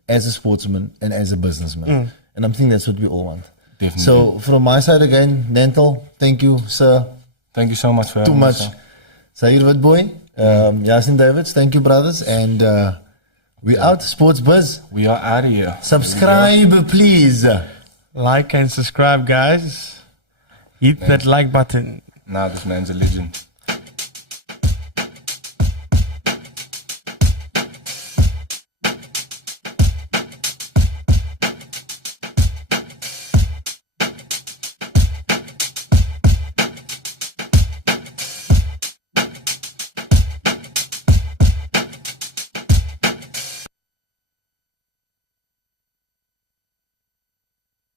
as a sportsman and as a businessman. And I think that's what we all want. Definitely. So from my side again, Nantal, thank you, sir. Thank you so much for Too having much. me, sir. Zahir Witboy, Yasin Davids, thank you, brothers. And we out, Sports Buzz. We are out of here. Subscribe, please. Like and subscribe, guys. Hit that like button. Nah, this man's a legend.